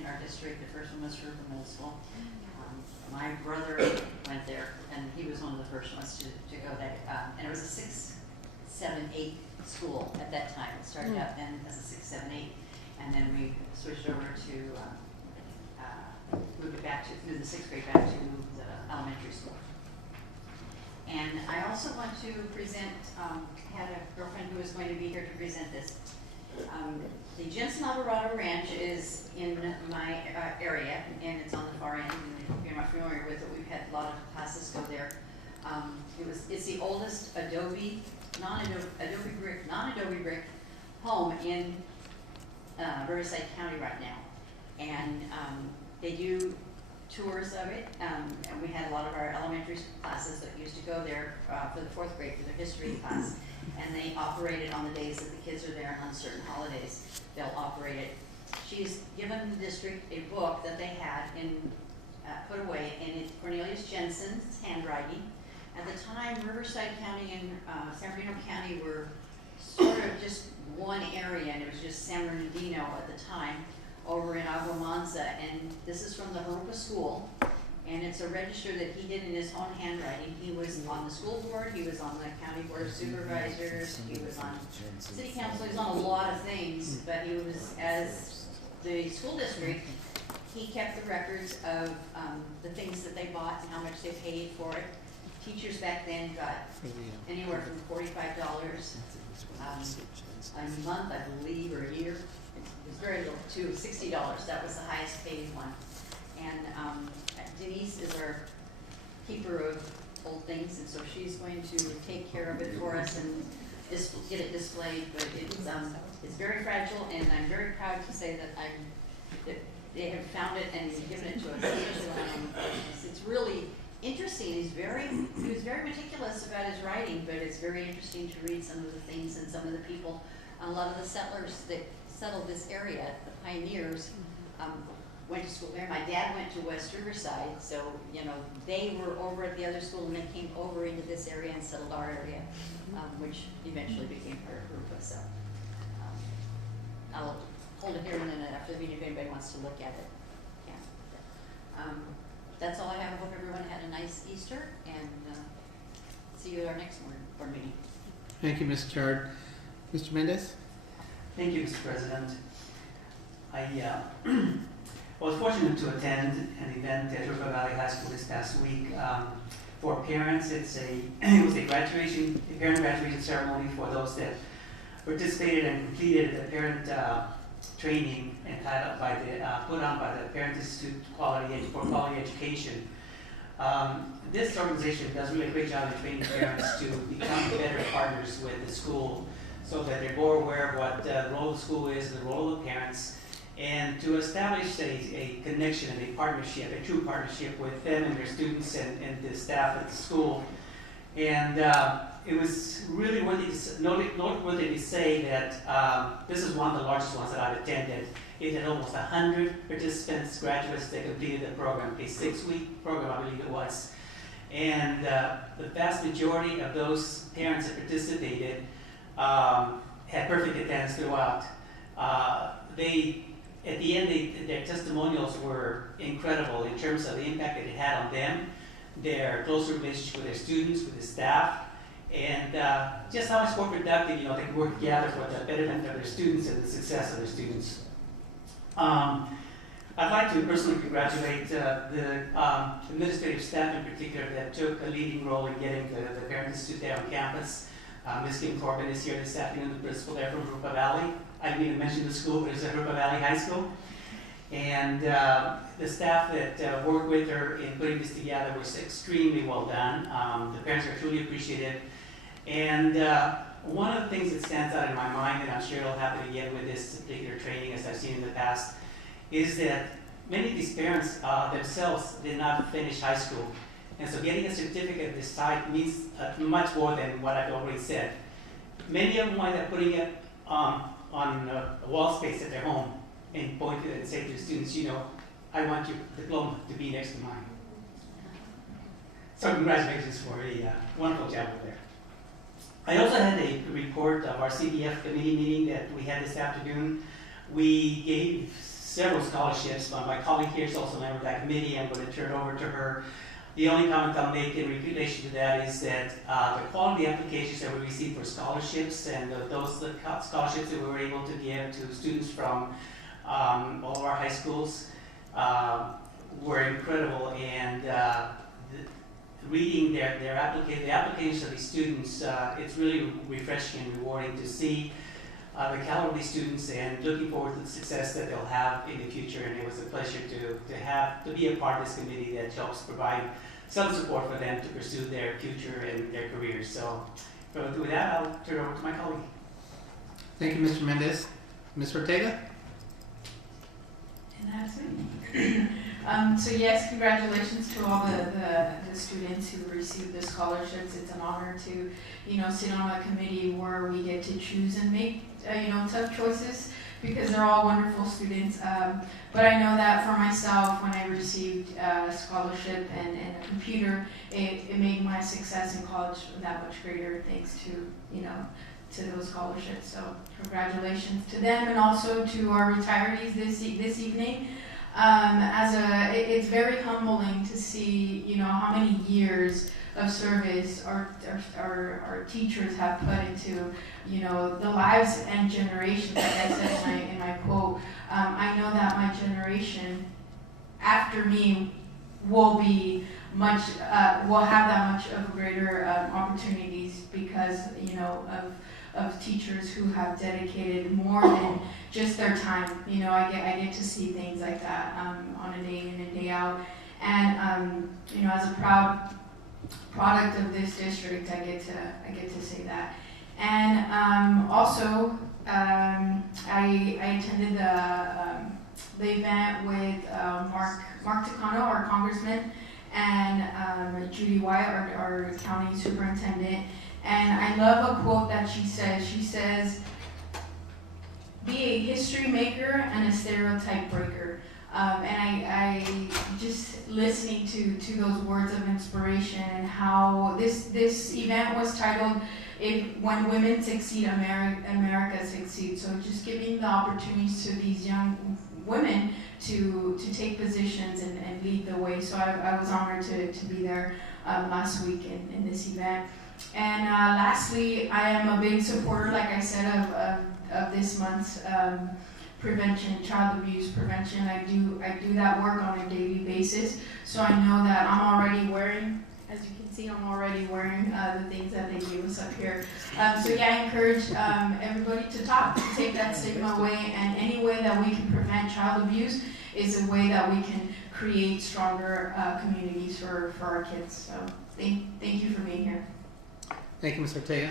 in our district. The first one was Jurupa Middle School. My brother went there, and he was one of the first ones to go there. And it was a 6, 7, 8 school at that time. It started out then as a 6, 7, 8, and then we switched over to moved it back to through the 6th grade back to the elementary school. And I also want to present. Had a girlfriend who was going to be here to present this. The Jensen Alvarado Ranch is in my area, and it's on the far end. And if you're not familiar with it, we've had a lot of classes go there. It's the oldest non-Adobe brick home in Riverside County right now, and they do tours of it. And we had a lot of our elementary classes that used to go there for the 4th grade for their history class. And they operate it on the days that the kids are there, and on certain holidays, they'll operate it. She's given the district a book that they had put away, and it's Cornelius Jensen's handwriting. At the time, Riverside County and San Bernardino County were sort of just one area, and it was just San Bernardino at the time over in Aguamanza. And this is from the Jurupa School. And it's a register that he did in his own handwriting. He was on the school board, he was on the county board of supervisors, he was on city council, he was on a lot of things, but he was, as the school district, he kept the records of the things that they bought and how much they paid for it. Teachers back then got anywhere from $45 a month, I believe, or a year. It was very little too, $60, that was the highest paid one. And Denise is our keeper of old things, and so she's going to take care of it for us and get it displayed. But it's very fragile, and I'm very proud to say that they have found it and given it to us. It's really interesting. He was very meticulous about his writing, but it's very interesting to read some of the things and some of the people. A lot of the settlers that settled this area, the pioneers, went to school there. My dad went to West Riverside, so they were over at the other school, and they came over into this area and settled our area, which eventually became part of Jurupa. So I'll hold it here, and then after the meeting, if anybody wants to look at it, yeah. That's all I have. I hope everyone had a nice Easter, and see you at our next board meeting. Thank you, Ms. Chard. Mr. Mendez? Thank you, Mr. President. I was fortunate to attend an event at Jurupa Valley High School this past week. For parents, it was a parent graduation ceremony for those that participated and completed the parent training entitled put on by the Parent Institute for Quality Education. This organization does really a great job in training parents to become better partners with the school, so that they're more aware of what the role of the school is, the role of parents, and to establish a connection and a partnership, a true partnership with them and their students and the staff at the school. And it was really noteworthy to say that this is one of the largest ones that I've attended. It had almost 100 participants, graduates that completed the program, a 6-week program, I believe it was. And the vast majority of those parents that participated had perfect attendance throughout. At the end, their testimonials were incredible in terms of the impact that it had on them, their closer relationship with their students, with the staff, and just how much more productive they can work together for the betterment of their students and the success of their students. I'd like to personally congratulate the administrative staff in particular that took a leading role in getting the Parent Institute there on campus. Ms. Kim Corbin is here this afternoon, the principal there from Jurupa Valley. I didn't even mention the school, but it's at Jurupa Valley High School. And the staff that worked with her in putting this together was extremely well done. The parents are truly appreciative. And one of the things that stands out in my mind, and I'm sure it'll happen again with this particular training as I've seen in the past, is that many of these parents themselves did not finish high school. And so getting a certificate of this type means much more than what I've already said. Many of them wind up putting it on a wall space at their home and point to it and say to the students, you know, I want your diploma to be next to mine. So congratulations for a wonderful job over there. I also had a report of our CBF committee meeting that we had this afternoon. We gave several scholarships. My colleague here is also a member of that committee. I'm going to turn it over to her. The only comment I'll make in relation to that is that the quality applications that we received for scholarships and those scholarships that we were able to give to students from all of our high schools were incredible. And reading the applications of these students, it's really refreshing and rewarding to see the caliber of these students, and looking forward to the success that they'll have in the future. And it was a pleasure to be a part of this committee that helps provide some support for them to pursue their future and their careers. So with that, I'll turn it over to my colleague. Thank you, Mr. Mendez. Ms. Ortega? And that's me. So yes, congratulations to all the students who received the scholarships. It's an honor to, sit on a committee where we get to choose and make, tough choices, because they're all wonderful students. But I know that for myself, when I received a scholarship and a computer, it made my success in college that much greater, thanks to those scholarships. So congratulations to them, and also to our retirees this evening. It's very humbling to see, how many years of service our teachers have put into, the lives and generations, like I said in my quote. I know that my generation after me will be will have that much of greater opportunities because, of teachers who have dedicated more than just their time. I get to see things like that on a day in and day out. And as a proud product of this district, I get to say that. And also, I attended the event with Mark Takano, our congressman, and Judy White, our county superintendent. And I love a quote that she says. She says, "Be a history maker and a stereotype breaker." And I just listening to those words of inspiration, and how this event was titled, "When Women Succeed, America Succeeds." So just giving the opportunities to these young women to take positions and lead the way. So I was honored to be there last week in this event. And lastly, I am a big supporter, like I said, of this month's prevention, child abuse prevention. I do that work on a daily basis, so I know that I'm already wearing, as you can see, the things that they gave us up here. So yeah, I encourage everybody to take that stigma away, and any way that we can prevent child abuse is a way that we can create stronger communities for our kids. So thank you for being here. Thank you, Ms. Ortega.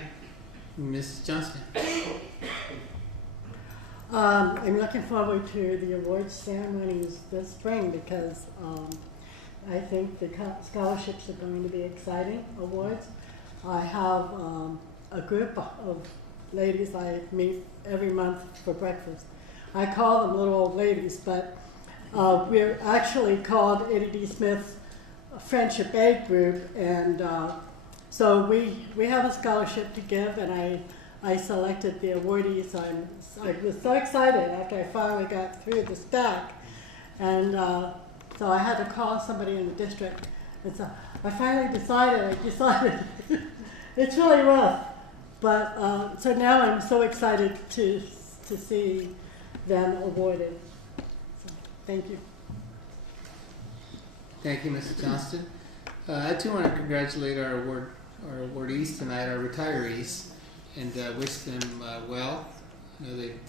Ms. Johnston? I'm looking forward to the awards ceremonies this spring because I think the scholarships are going to be exciting awards. I have a group of ladies I meet every month for breakfast. I call them little old ladies, but we're actually called Eddie D. Smith's Friendship Aid Group, and so we have a scholarship to give, and I selected the awardees. I was so excited after I finally got through the stack, and so I had to call somebody in the district, and so I finally decided. It's really rough, but so now I'm so excited to see them awarded. So, thank you. Thank you, Mrs. Johnston. I too want to congratulate our awardees tonight, our retirees, and wish them well. I know they've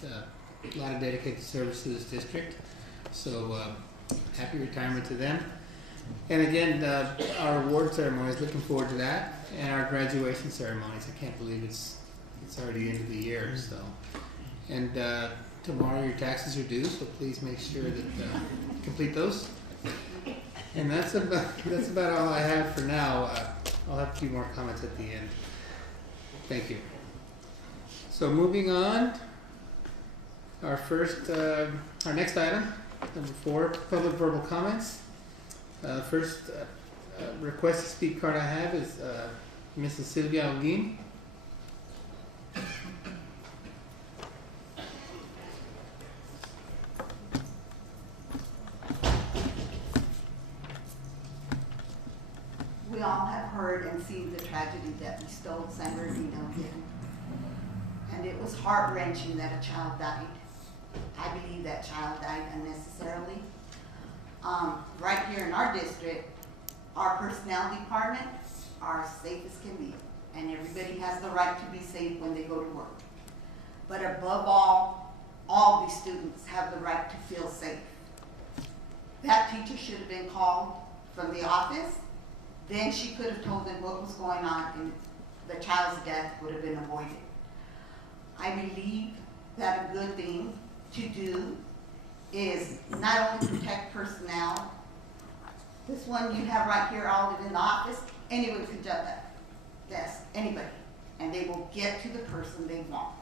a lot of dedicated service to this district, so happy retirement to them. And again, our award ceremonies, looking forward to that, and our graduation ceremonies. I can't believe it's it's already the end of the year, so. And tomorrow your taxes are due, so please make sure that you complete those. And that's about all I have for now. I'll have a few more comments at the end. Thank you. So moving on, our next item, number 4, public verbal comments. First request to speak card I have is Mrs. Sylvia Alguin. We all have heard and seen the tragedy that bestowed San Bernardino in. And it was heart-wrenching that a child died. I believe that child died unnecessarily. Right here in our district, our personnel department are safe as can be. And everybody has the right to be safe when they go to work. But above all these students have the right to feel safe. That teacher should have been called from the office. Then she could have told them what was going on and the child's death would have been avoided. I believe that a good thing to do is not only protect personnel. This one you have right here, all in the office, anyone can jump that desk, anybody, and they will get to the person they want.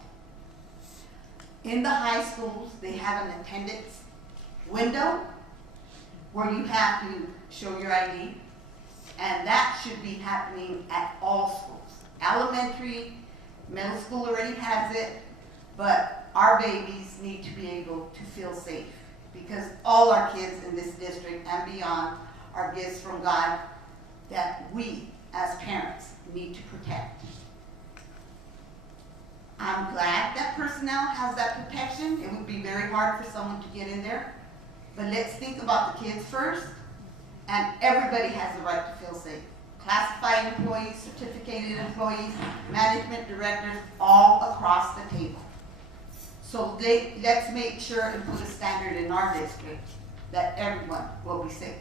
In the high schools, they have an attendance window where you have to show your ID. And that should be happening at all schools. Elementary, middle school already has it, but our babies need to be able to feel safe because all our kids in this district and beyond are gifts from God that we as parents need to protect. I'm glad that personnel has that protection. It would be very hard for someone to get in there, but let's think about the kids first. And everybody has the right to feel safe. Classified employees, certificated employees, management directors, all across the table. So let's make sure and put a standard in our district that everyone will be safe.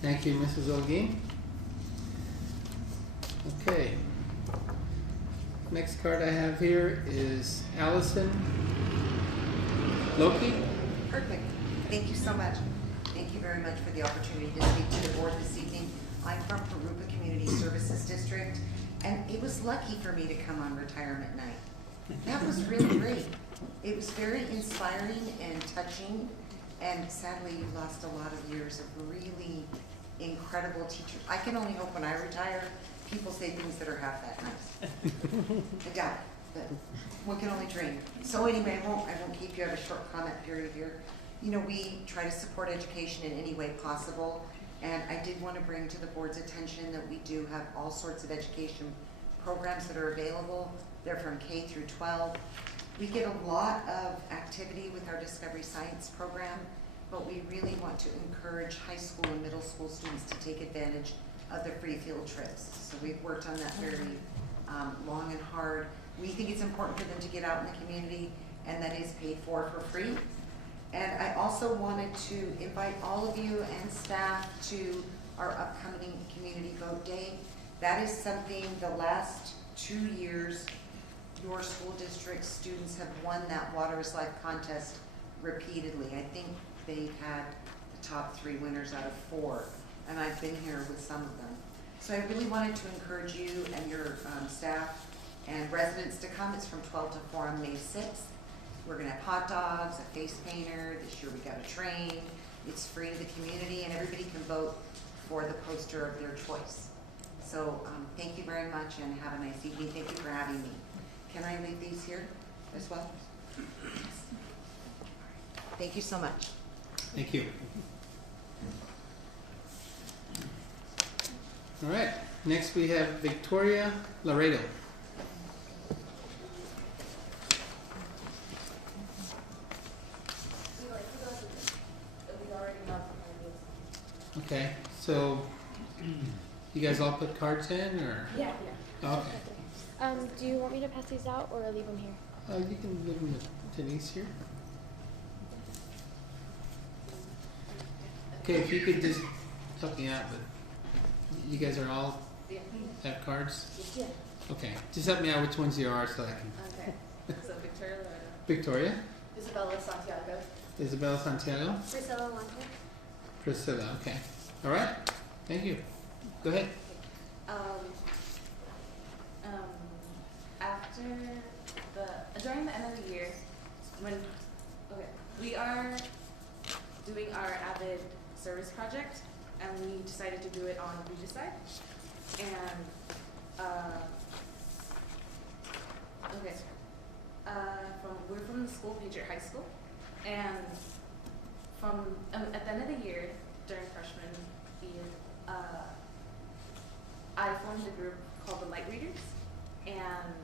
Thank you, Mrs. Olguin. Okay. Next card I have here is Allison Loki. Perfect. Thank you so much. Thank you very much for the opportunity to speak to the board this evening. I'm from Jurupa Community Services District, and it was lucky for me to come on retirement night. That was really great. It was very inspiring and touching, and sadly you lost a lot of years of really incredible teachers. I can only hope when I retire, people say things that are half that nice. I doubt it, but one can only dream. So anyway, I won't keep you at a short comment period here. You know, we try to support education in any way possible, and I did want to bring to the board's attention that we do have all sorts of education programs that are available. They're from K through 12. We get a lot of activity with our Discovery Science program, but we really want to encourage high school and middle school students to take advantage of the free field trips. So we've worked on that very long and hard. We think it's important for them to get out in the community, and that is paid for free. And I also wanted to invite all of you and staff to our upcoming Community Vote Day. That is something the last 2 years, your school district students have won that Water is Life contest repeatedly. I think they've had the top 3 winners out of 4, and I've been here with some of them. So I really wanted to encourage you and your staff and residents to come. It's from 12 to 4 on May 6th. We're gonna have hot dogs, a face painter. This year we got a train. It's free to the community, and everybody can vote for the poster of their choice. So thank you very much, and have a nice evening. Thank you for having me. Can I leave these here as well? Thank you so much. Thank you. All right, next we have Victoria Laredo. Okay, so you guys all put cards in, or? Yeah. Okay. Do you want me to pass these out or leave them here? You can give them to Denise here. Okay, if you could just help me out, but you guys are all have cards? Yeah. Okay, just help me out which ones you are so I can. Okay. So Victoria Loretta. Victoria, Isabella Santiago. Isabel Santiago, Priscilla Monte. Priscilla. Okay. All right. Thank you. Go ahead. After during the end of the year, we are doing our Avid service project, and we decided to do it on Regicide. And we're from the school Patriot High School, and from at the end of the year during freshman year, I formed a group called the Light Readers, and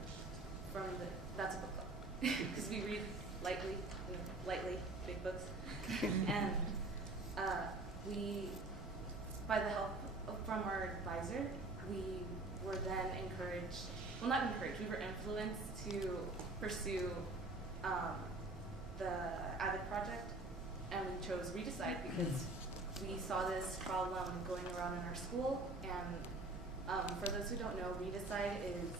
that's a book club because we read lightly, big books, and we, by the help from our advisor, we were then encouraged. Well, not encouraged. We were influenced to pursue the Avid project, and we chose Redecide because we saw this problem going around in our school. And for those who don't know, Redecide is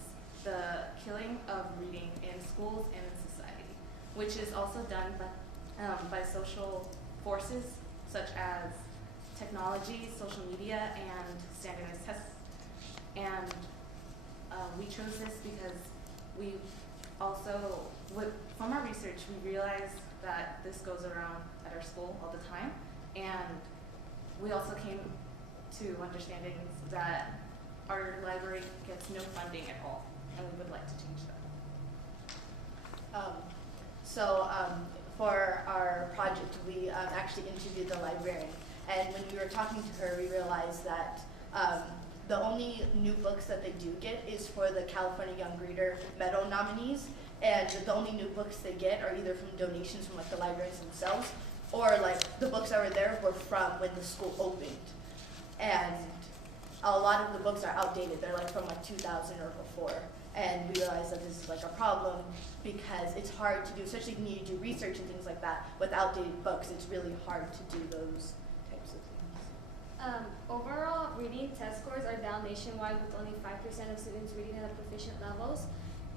the killing of reading in schools and in society, which is also done by social forces such as technology, social media, and standardized tests. And we chose this because we also, from our research, we realized that this goes around at our school all the time, and we also came to understanding that our library gets no funding at all, and we would like to change that. For our project, we actually interviewed the librarian, and when we were talking to her, we realized that the only new books that they do get is for the California Young Reader Medal nominees, and the only new books they get are either from donations from like the libraries themselves, or like the books that were there were from when the school opened. And a lot of the books are outdated. They're like from like 2000 or before. And we realized that this is like a problem because it's hard to do, especially when you do research and things like that. With outdated books, it's really hard to do those types of things. Overall, reading test scores are down nationwide with only 5% of students reading at proficient levels.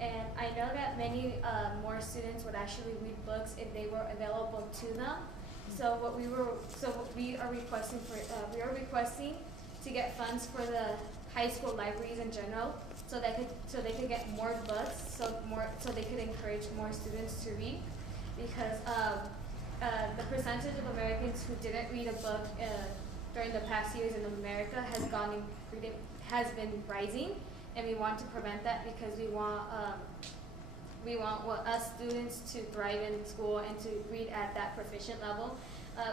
And I know that many more students would actually read books if they were available to them. So we are requesting to get funds for the high school libraries in general, so they could get more books, so they could encourage more students to read, because the percentage of Americans who didn't read a book during the past years in America has been rising, and we want to prevent that because we want us students to thrive in school and to read at that proficient level.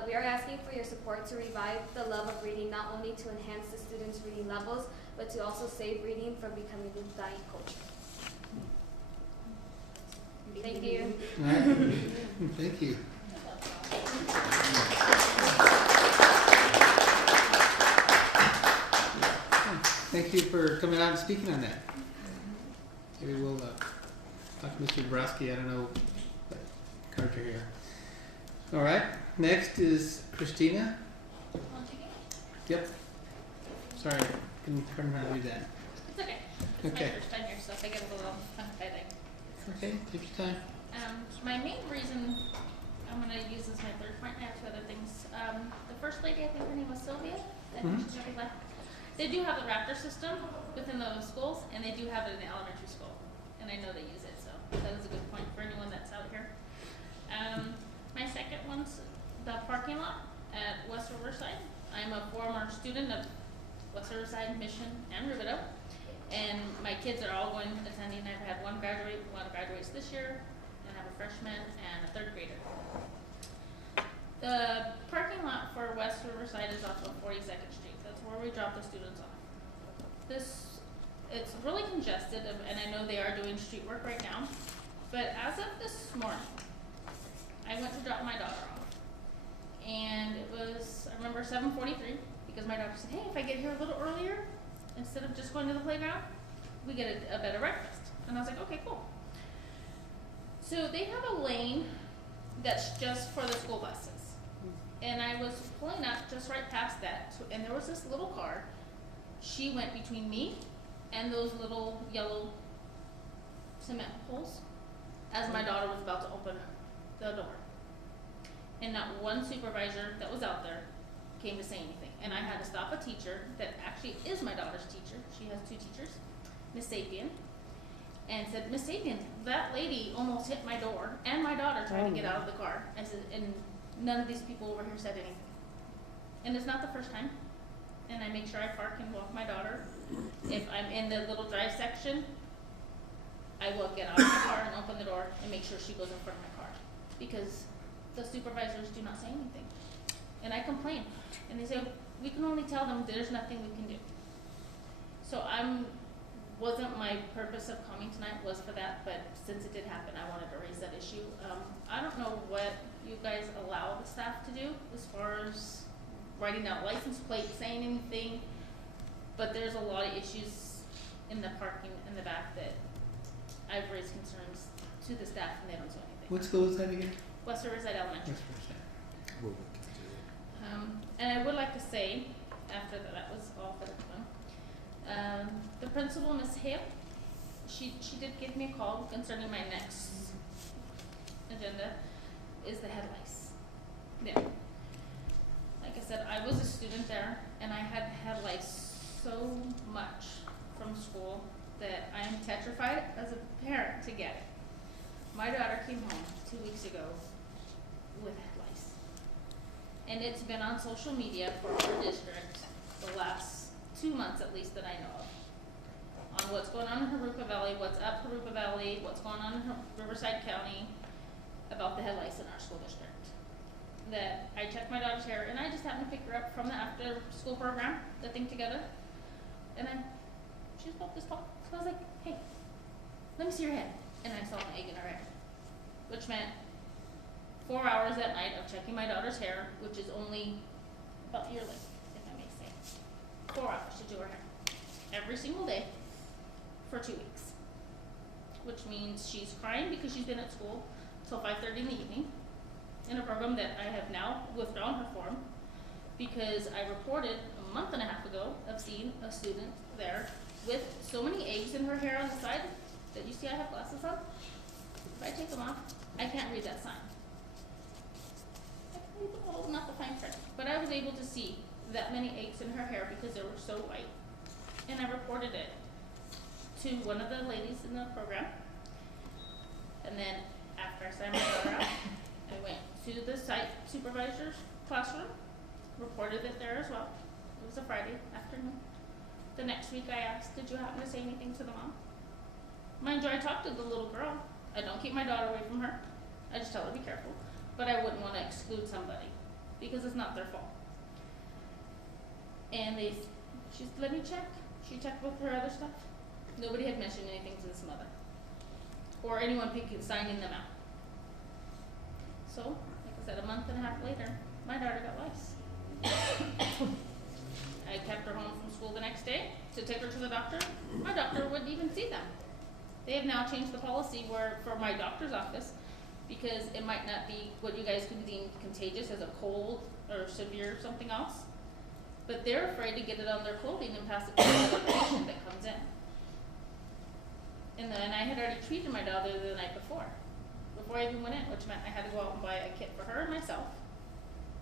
We are asking for your support to revive the love of reading, not only to enhance the students' reading levels, but to also save reading from becoming a dying culture. Thank you. All right. Thank you. Thank you for coming out and speaking on that. Maybe we'll talk to Mr. Dabrowski. I don't know what card you're here. All right. Next is Christina. Yep. Sorry, couldn't remember how to do that. It's okay. It's my first time here, so if I get a little tongue-tied. Okay, take your time. My main reason I'm going to use as my third point. I have two other things. The first lady, I think her name was Sylvia. I think she's already left. They do have the Raptor system within those schools, and they do have it in the elementary school, and I know they use it, so that is a good point for anyone that's out here. My second one's the parking lot at West Riverside. I'm a former student of West Riverside, Mission, and Rubidoux, and my kids are all attending. I've had one graduates this year, and I have a freshman and a third grader. The parking lot for West Riverside is off of 42nd Street. That's where we drop the students off. It's really congested, and I know they are doing street work right now, but as of this morning, I went to drop my daughter off, and it was, I remember 7:43, because my daughter said, hey, if I get here a little earlier, instead of just going to the playground, we get a better breakfast. And I was like, okay, cool. So they have a lane that's just for the school buses. And I was pulling up just right past that, and there was this little car. She went between me and those little yellow cement poles as my daughter was about to open the door. And not one supervisor that was out there came to say anything. And I had to stop a teacher that actually is my daughter's teacher. She has 2 teachers, Miss Sapien, and said, Miss Sapien, that lady almost hit my door and my daughter trying to get out of the car. I said, and none of these people over here said anything. And it's not the first time. And I make sure I park and walk my daughter. If I'm in the little drive section, I will get out of the car and open the door and make sure she goes in front of my car. Because the supervisors do not say anything. And I complain. And they say, we can only tell them there's nothing we can do. So wasn't my purpose of coming tonight was for that, but since it did happen, I wanted to raise that issue. I don't know what you guys allow the staff to do as far as writing out license plates, saying anything, but there's a lot of issues in the parking in the back that I've raised concerns to the staff and they don't do anything. What school is that again? West Riverside Elementary. West Riverside. We'll look into it. And I would like to say, after that was all for the fun, the principal, Ms. Hale, she did give me a call concerning my next agenda, is the head lice. Yeah. Like I said, I was a student there, and I had head lice so much from school that I am tetrified as a parent to get it. My daughter came home 2 weeks ago with head lice. And it's been on social media for our district the last 2 months at least that I know of. On what's going on in Jurupa Valley, what's up Jurupa Valley, what's going on in Riverside County about the head lice in our school district. That I checked my daughter's hair and I just happened to pick her up from the after school program, the thing together. And she was about this tall. So I was like, hey, let me see your head. And I saw an egg in her hair, which meant 4 hours at night of checking my daughter's hair, which is only about yearly, if I may say. 4 hours to do her hair every single day for 2 weeks, which means she's crying because she's been at school till 5:30 in the evening in a program that I have now withdrawn her from because I reported a month and a half ago of seeing a student there with so many eggs in her hair on the side that you see I have glasses on. If I take them off, I can't read that sign. Not the fine print, but I was able to see that many eggs in her hair because they were so white. And I reported it to one of the ladies in the program. And then after I signed my daughter out, I went to the site supervisor's classroom, reported it there as well. It was a Friday afternoon. The next week I asked, did you happen to say anything to the mom? Mind you, I talked to the little girl. I don't keep my daughter away from her. I just tell her, be careful. But I wouldn't want to exclude somebody because it's not their fault. And she said, let me check. She checked with her other stuff. Nobody had mentioned anything to this mother or anyone signing them out. So, like I said, a month and a half later, my daughter got lice. I kept her home from school the next day to take her to the doctor. My doctor wouldn't even see them. They have now changed the policy where for my doctor's office, because it might not be what you guys could deem contagious as a cold or severe something else. But they're afraid to get it on their clothing and pass it to another patient that comes in. And then I had already treated my daughter the night before I even went in, which meant I had to go out and buy a kit for her and myself.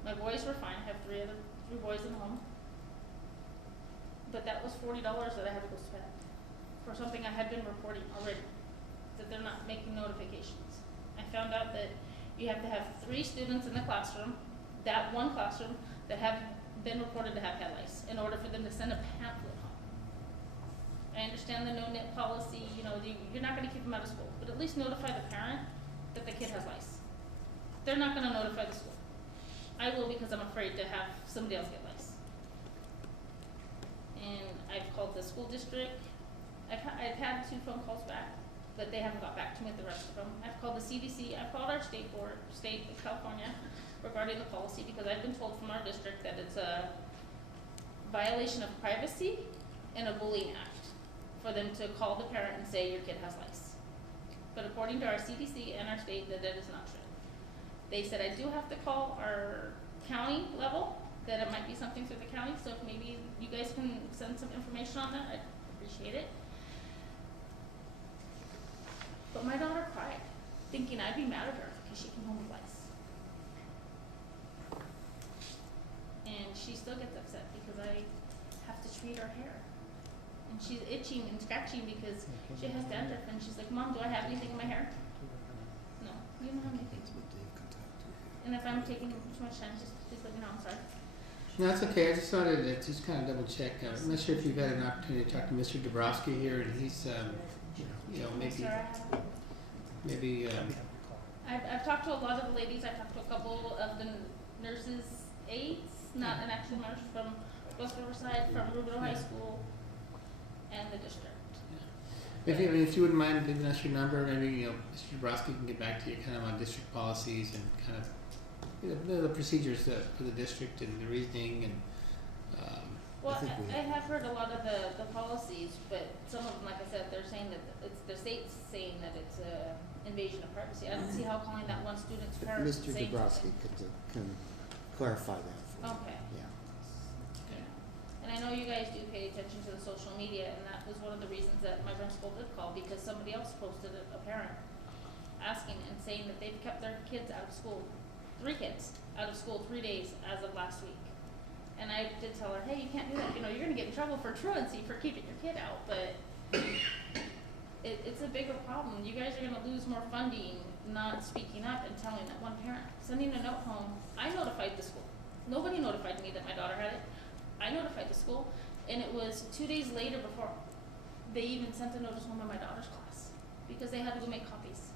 My boys were fine. I have three boys in the home. But that was $40 that I had to go spend for something I had been reporting already, that they're not making notifications. I found out that you have to have 3 students in the classroom, that one classroom, that have been reported to have head lice in order for them to send a pamphlet home. I understand the no-knit policy, you're not going to keep them out of school, but at least notify the parent that the kid has lice. They're not going to notify the school. I will because I'm afraid to have somebody else get lice. And I've called the school district. I've had 2 phone calls back, but they haven't got back to me with the rest of them. I've called the CDC. I've called our state of California regarding the policy because I've been told from our district that it's a violation of privacy and a bullying act for them to call the parent and say your kid has lice. But according to our CDC and our state, that is not true. They said I do have to call our county level, that it might be something through the county, so if maybe you guys can send some information on that, I'd appreciate it. But my daughter cried, thinking I'd be mad at her because she came home with lice. And she still gets upset because I have to treat her hair. And she's itching and scratching because she has dandruff, and she's like, Mom, do I have anything in my hair? No, you don't have anything. And if I'm taking too much time, just please let me know, I'm sorry. No, that's okay. I just wanted to just kind of double check. I'm not sure if you've had an opportunity to talk to Mr. Dabrowski here, and he's, you know, maybe, maybe. I've talked to a lot of the ladies. I've talked to a couple of the nurses' aides, not an actual nurse, from West Riverside, from Rubidoux High School, and the district. If you wouldn't mind giving us your number, maybe, you know, Mr. Dabrowski can get back to you kind of on district policies and kind of, you know, the procedures for the district and the reasoning and. Well, I have heard a lot of the policies, but some of them, like I said, they're saying that it's the state's saying that it's a invasion of privacy. I don't see how calling that one student's parent. Mr. Dabrowski can clarify that for you. Okay. Yeah. And I know you guys do pay attention to the social media, and that was one of the reasons that my principal did call, because somebody else posted a parent asking and saying that they've kept their kids out of school, 3 kids out of school 3 days as of last week. And I did tell her, hey, you can't do that. You know, you're going to get in trouble for truancy for keeping your kid out. But it's a bigger problem. You guys are going to lose more funding not speaking up and telling that one parent. Sending a note home. I notified the school. Nobody notified me that my daughter had it. I notified the school. And it was 2 days later before they even sent a notice home in my daughter's class because they had to go make copies.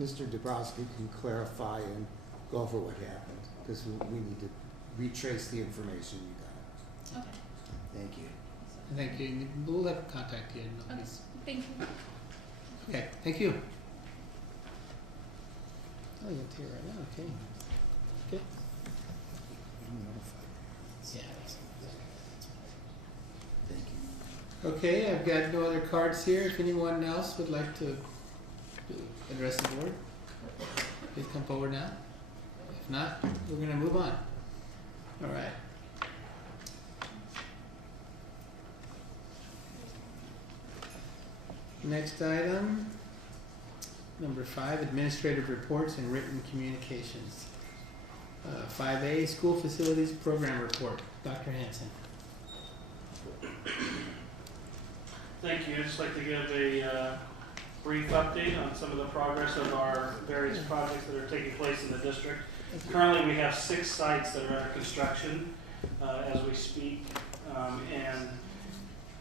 Mr. Dabrowski can clarify and go over what happened, because we need to retrace the information you got. Okay. Thank you. Thank you. We'll have to contact you. Okay. Thank you. Okay. Thank you. Oh, you're here right now. Okay. Good. Yeah. Thank you. Okay, I've got no other cards here. If anyone else would like to address the board, please come forward now. If not, we're going to move on. All right. Next item, number 5, administrative reports and written communications. 5A, school facilities program report. Dr. Hanson. Thank you. I'd just like to give a brief update on some of the progress of our various projects that are taking place in the district. Currently, we have 6 sites that are under construction as we speak, and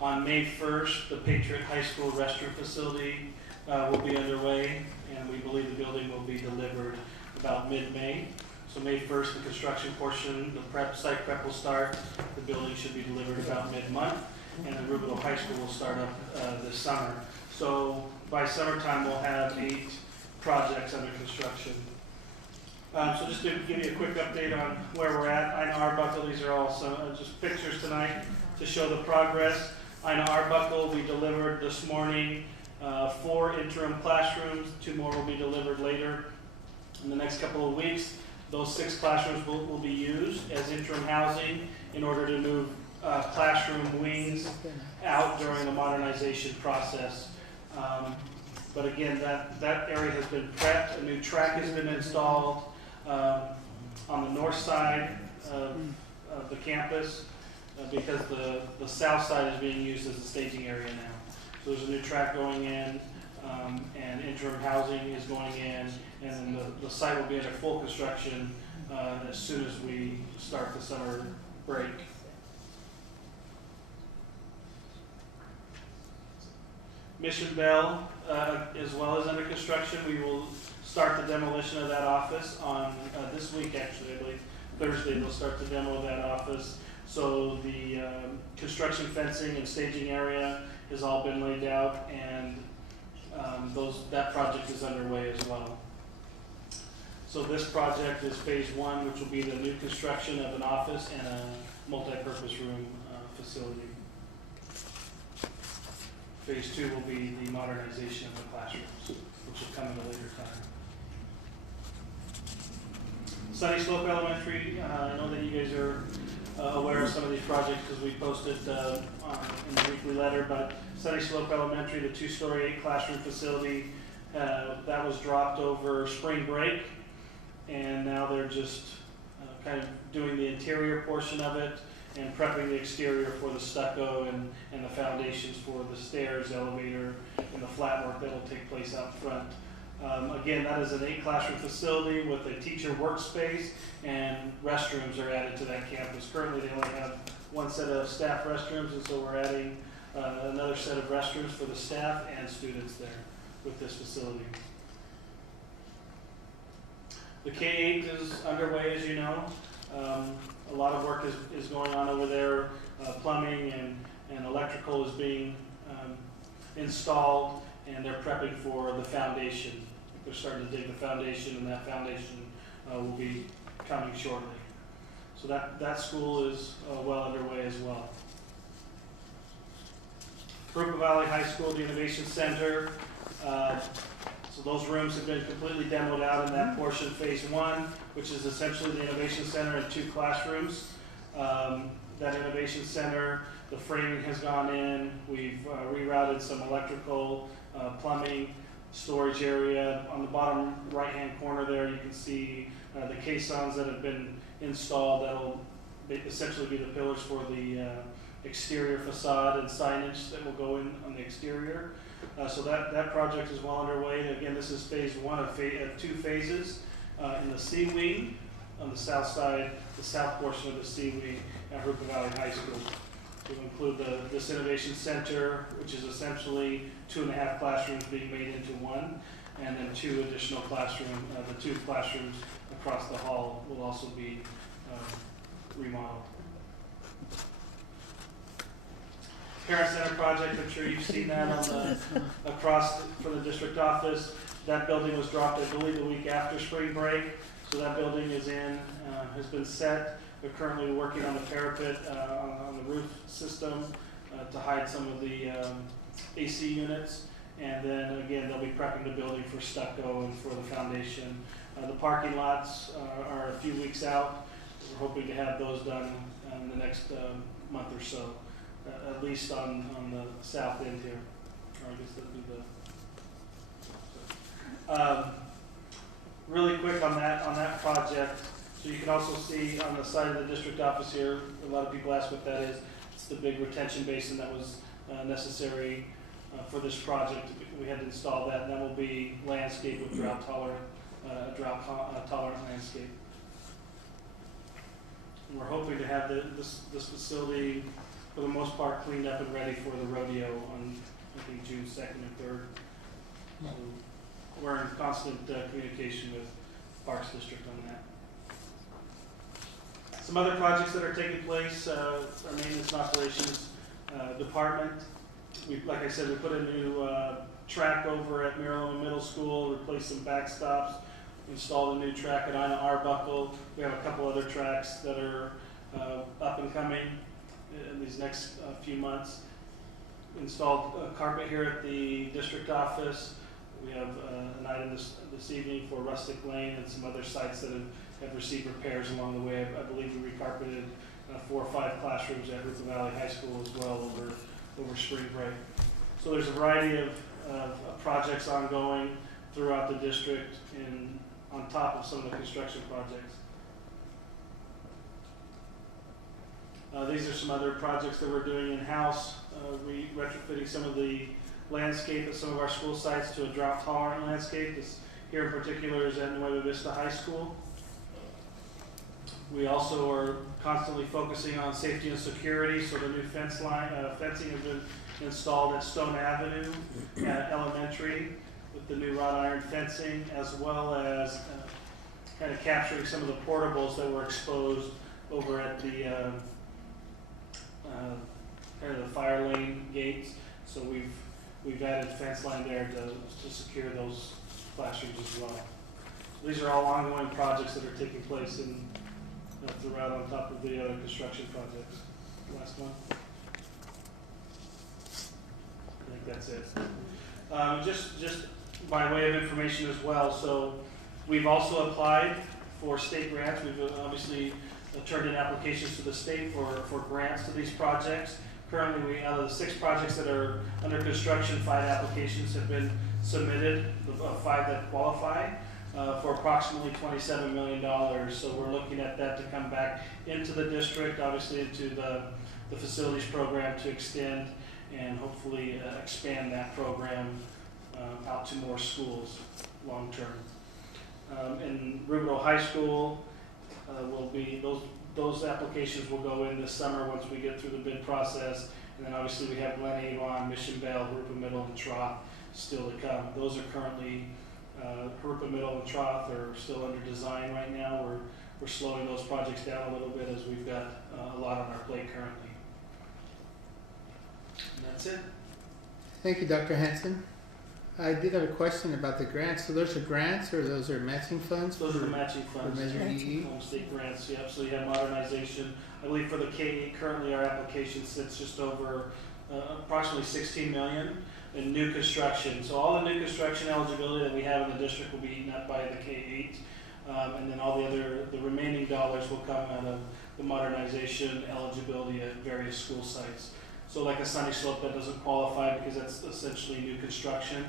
on May 1st, the Patriot High School restroom facility will be underway, and we believe the building will be delivered about mid-May. So May 1st, the construction portion, the site prep will start. The building should be delivered about mid-month, and the Rubidoux High School will start up this summer. So by summertime, we'll have 8 projects under construction. So just to give you a quick update on where we're at, Ina Arbuckle, these are all some just pictures tonight to show the progress. Ina Arbuckle, we delivered this morning 4 interim classrooms. 2 more will be delivered later in the next couple of weeks. Those 6 classrooms will be used as interim housing in order to move classroom wings out during the modernization process. But again, that area has been prepped. A new track has been installed on the north side of the campus because the south side is being used as a staging area now. So there's a new track going in, and interim housing is going in, and then the site will be under full construction as soon as we start the summer break. Mission Bell, as well as under construction. We will start the demolition of that office on this week, actually. I believe Thursday they'll start the demo of that office. So the construction fencing and staging area has all been laid out, and that project is underway as well. So this project is phase 1, which will be the new construction of an office and a multi-purpose room facility. Phase 2 will be the modernization of the classrooms, which will come at a later time. Sunny Slope Elementary, I know that you guys are aware of some of these projects because we posted in the weekly letter, but Sunny Slope Elementary, the 2-story 8-classroom facility, that was dropped over spring break, and now they're just kind of doing the interior portion of it and prepping the exterior for the stucco and the foundations for the stairs, elevator, and the flat work that will take place out front. Again, that is an 8-classroom facility with a teacher workspace, and restrooms are added to that campus. Currently, they only have one set of staff restrooms, and so we're adding another set of restrooms for the staff and students there with this facility. The K-8 is underway, as you know. A lot of work is going on over there. Plumbing and electrical is being installed, and they're prepping for the foundation. They're starting to dig the foundation, and that foundation will be coming shortly. So that school is well underway as well. Jurupa Valley High School, the Innovation Center. So those rooms have been completely demoed out in that portion, phase 1, which is essentially the Innovation Center and 2 classrooms. That Innovation Center, the framing has gone in. We've rerouted some electrical, plumbing, storage area. On the bottom right-hand corner there, you can see the caissons that have been installed that will essentially be the pillars for the exterior facade and signage that will go in on the exterior. So that project is well underway. Again, this is phase 1 of 2 phases. In the C wing, on the south side, the south portion of the C wing at Jurupa Valley High School. To include this Innovation Center, which is essentially 2.5 classrooms being made into 1, and then 2 additional classrooms. The 2 classrooms across the hall will also be remodeled. Parent Center project, I'm sure you've seen that on across from the district office. That building was dropped, I believe, the week after spring break. So that building is has been set. They're currently working on the parapet on the roof system to hide some of the AC units. And then again, they'll be prepping the building for stucco and for the foundation. The parking lots are a few weeks out. We're hoping to have those done in the next month or so, at least on the south end here. Or I guess that'll be the. Really quick on that project. So you can also see on the side of the district office here, a lot of people ask what that is. It's the big retention basin that was necessary for this project. We had to install that, and that will be landscape with drought tolerant landscape. And we're hoping to have this facility, for the most part, cleaned up and ready for the rodeo on, I think, June 2nd and 3rd. So we're in constant communication with Parks District on that. Some other projects that are taking place, our maintenance and operations department. Like I said, we put a new track over at Maryland Middle School, replaced some backstops, installed a new track at Ina Arbuckle. We have a couple other tracks that are up and coming in these next few months. Installed carpet here at the district office. We have an item this evening for Rustic Lane and some other sites that have received repairs along the way. I believe we recarpeted 4 or 5 classrooms at Jurupa Valley High School as well over spring break. So there's a variety of projects ongoing throughout the district and on top of some of the construction projects. These are some other projects that we're doing in-house, retrofitting some of the landscape at some of our school sites to a drought-tolerant landscape. This here in particular is at Nueva Vista High School. We also are constantly focusing on safety and security, so the new fencing has been installed at Stone Avenue Elementary with the new wrought iron fencing, as well as kind of capturing some of the portables that were exposed over at the kind of the fire lane gates. So we've added fence line there to secure those classrooms as well. So these are all ongoing projects that are taking place throughout on top of the other construction projects. Last one. I think that's it. Just by way of information as well, so we've also applied for state grants. We've obviously turned in applications to the state for grants to these projects. Currently, out of the 6 projects that are under construction, 5 applications have been submitted, 5 that qualify, for approximately $27 million. So we're looking at that to come back into the district, obviously into the facilities program to extend and hopefully expand that program out to more schools long term. In Rubenville High School, will be those applications will go in this summer once we get through the bid process. And then obviously we have Glen Avon, Mission Bell, Jurupa Middle, and Troth still to come. Those are currently, Jurupa Middle and Troth are still under design right now. We're slowing those projects down a little bit as we've got a lot on our plate currently. And that's it. Thank you, Dr. Hanson. I did have a question about the grants. So those are grants or those are matching funds? Those are the matching funds. For Measure EE? State grants, yep. So you have modernization. I believe for the K-8 currently our application sits just over approximately $16 million in new construction. So all the new construction eligibility that we have in the district will be eaten up by the K-8. And then all the remaining dollars will come out of the modernization eligibility at various school sites. So like a Sunny Slope, that doesn't qualify because that's essentially new construction,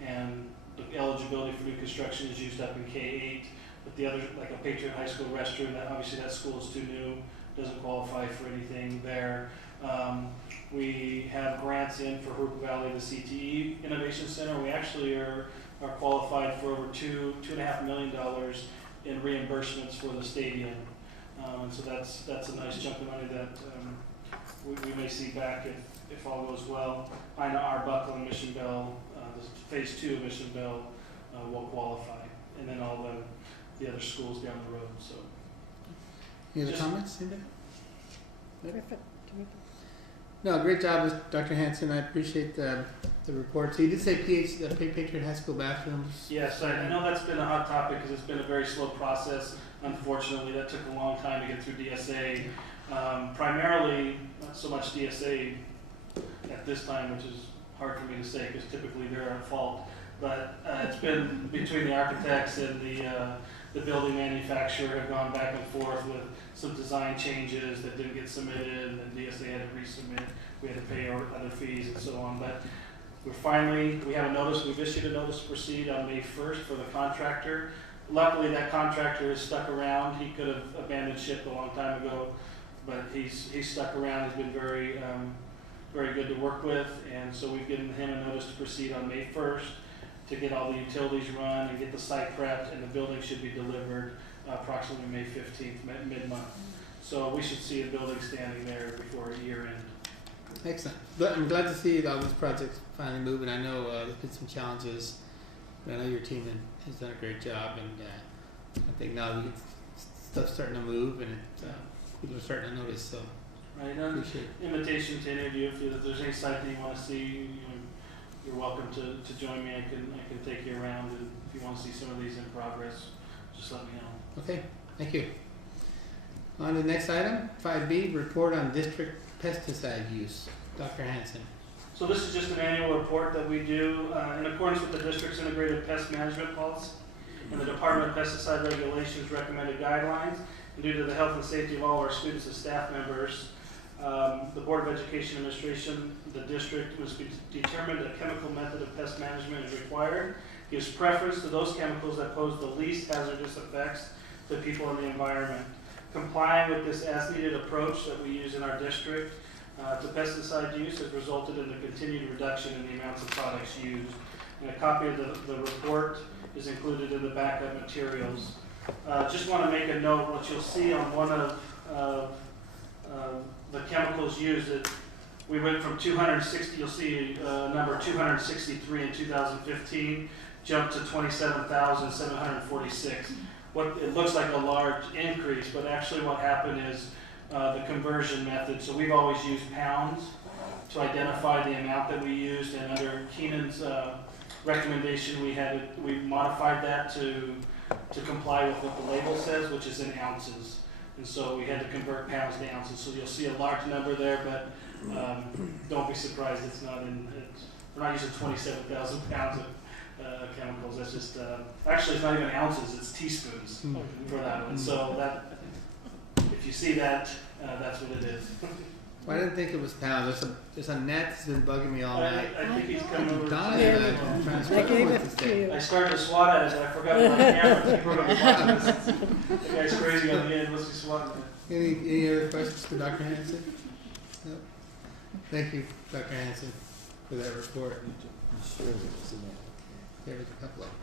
and the eligibility for new construction is used up in K-8. But the other, like a Patriot High School restroom, that obviously that school is too new, doesn't qualify for anything there. We have grants in for Jurupa Valley, the CTE Innovation Center. We actually are qualified for over $2.5 million in reimbursements for the stadium. And so that's a nice chunk of money that we may see back if all goes well. I know Arbuckle and Mission Bell, phase 2 of Mission Bell will qualify, and then all the other schools down the road. So, any other comments? Anybody? No, great job, Dr. Hanson. I appreciate the report. So you did say Patriot High School bathrooms? Yes, I know that's been a hot topic because it's been a very slow process. Unfortunately, that took a long time to get through DSA. Primarily, not so much DSA at this time, which is hard for me to say because typically they're at fault. But it's been between the architects and the building manufacturer have gone back and forth with some design changes that didn't get submitted, and then DSA had to resubmit. We had to pay other fees and so on. But we have a notice. We've issued a notice to proceed on May 1st for the contractor. Luckily, that contractor is stuck around. He could have abandoned ship a long time ago, but he's stuck around. He's been very good to work with, and so we've given him a notice to proceed on May 1st to get all the utilities run and get the site prepped, and the building should be delivered approximately May 15th, mid-month. So we should see a building standing there before year end. Excellent. I'm glad to see all these projects finally moving. I know there's been some challenges, but I know your team has done a great job, and I think now stuff's starting to move, and people are starting to notice. So right, appreciate it. Invitation to interview. If there's any site that you want to see, you're welcome to join me. I can take you around, and if you want to see some of these in progress, just let me know. Okay, thank you. On to the next item, 5B, report on district pesticide use. Dr. Hanson. So this is just an annual report that we do in accordance with the district's integrated pest management policy and the Department of Pesticide Regulations recommended guidelines. And due to the health and safety of all our students and staff members, the Board of Education Administration, the district must determined a chemical method of pest management is required, gives preference to those chemicals that pose the least hazardous effects to people and the environment. Complying with this as-needed approach that we use in our district to pesticide use has resulted in the continued reduction in the amounts of products used. And a copy of the report is included in the backup materials. Just want to make a note, what you'll see on one of the chemicals used, that we went from 260, you'll see number 263 in 2015, jumped to 27,746. It looks like a large increase, but actually what happened is the conversion method. So we've always used pounds to identify the amount that we used, and under Keenan's recommendation, we modified that to comply with what the label says, which is in ounces. And so we had to convert pounds to ounces. So you'll see a large number there, but don't be surprised we're not using 27,000 pounds chemicals. That's just actually it's not even ounces; it's teaspoons for that one. So that if you see that, that's what it is. Well, I didn't think it was pounds. There's a net that's been bugging me all night. I think he's coming over. Donna and I'm trying to struggle with this thing. I started to swat at it, but I forgot my camera. People are going to be watching this. The guy's crazy on the end. What's he swatting at? Any other questions for Dr. Hanson? No. Thank you, Dr. Hanson, for that report. There was a couple of them.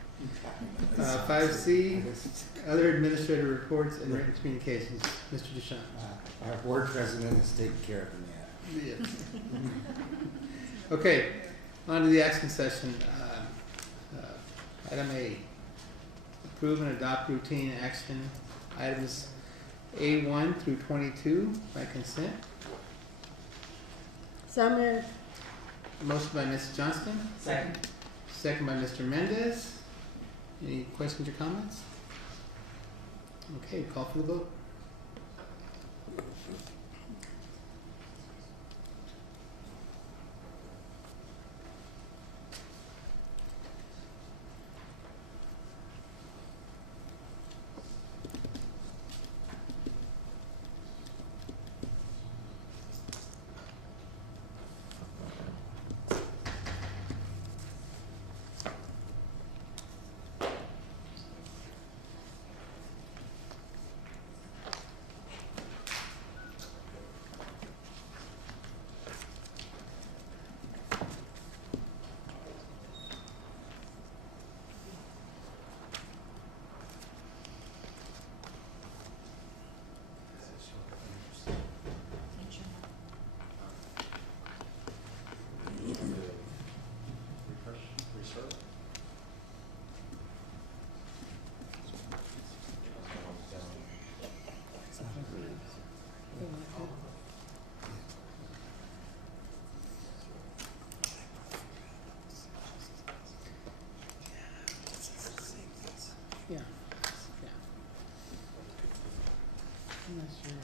5C, other administrative reports and written communications. Mr. Deschamps. Our board president is taking care of that. Yes. Okay, on to the action session. Item A, approve and adopt routine action items A1 through 22 by consent. So moved. Motion by Mrs. Johnston. Second. Second by Mr. Mendez. Any questions or comments? Okay, call for the vote. Yeah. Yeah. I'm not sure.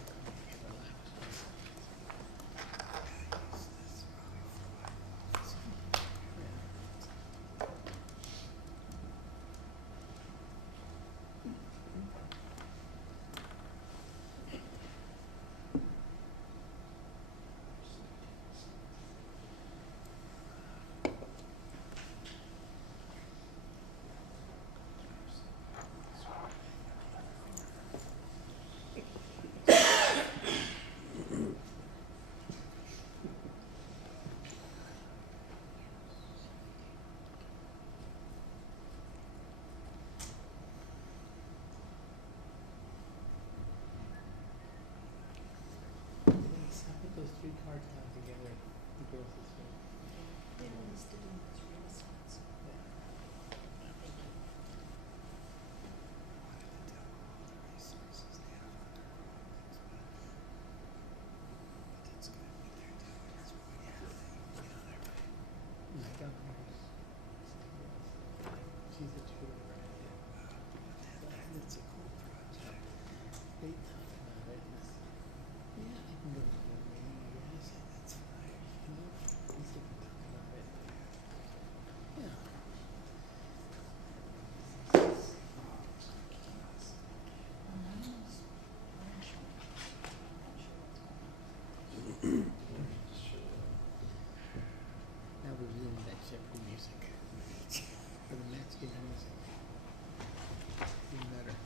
I put those three cards down together. The girls this way. They were listed in those real spots. Yeah. She's a tutor. It's a cool project. They talk about it. Yeah, I can go to the meeting, I guess. That's fine. You know, at least we can talk about it. Yeah. Now we're doing that Jeopardy music. For the next game music. Even better.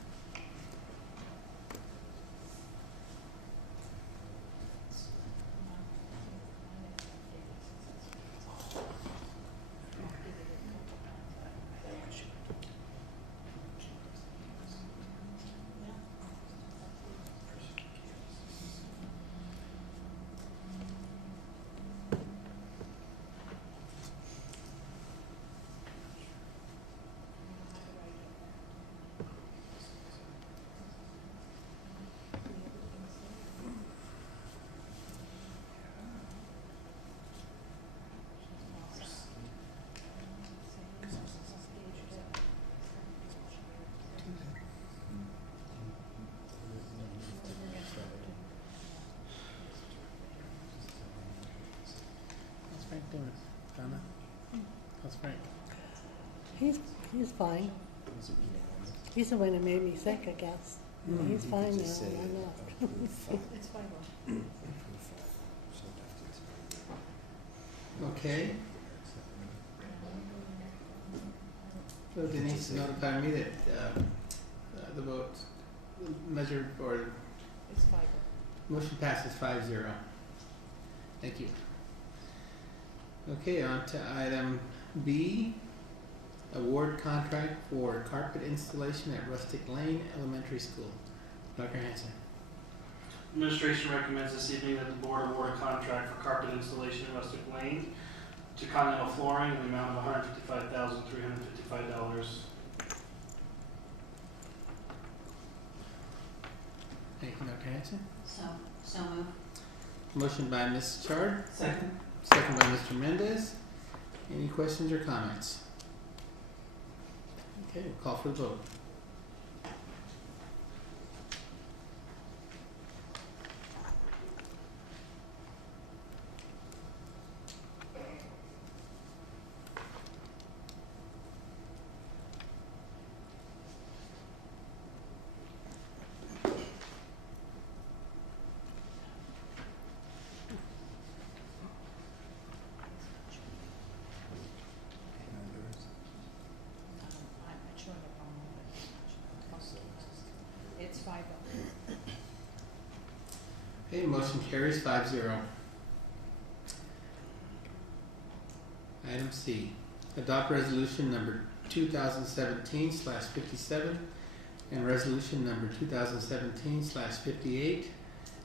How's Frank doing, Donna? How's Frank? He's fine. He's the one that made me sick, I guess. He's fine now, and I'm not. It's fine. Okay. So Denise notified me that the vote measure or It's fine. motion passes 5-0. Thank you. Okay, on to item B, award contract for carpet installation at Rustic Lane Elementary School. Dr. Hanson. Administration recommends this evening that the board award a contract for carpet installation at Rustic Lane to Continental Flooring in the amount of $155,355. Thank you, Dr. Hanson. So move. Motion by Ms. Chard, Second. second by Mr. Mendez. Any questions or comments? Okay, we'll call for the vote. It's fine. Okay, motion carries 5-0. Item C, adopt resolution number 2017/57 and resolution number 2017/58,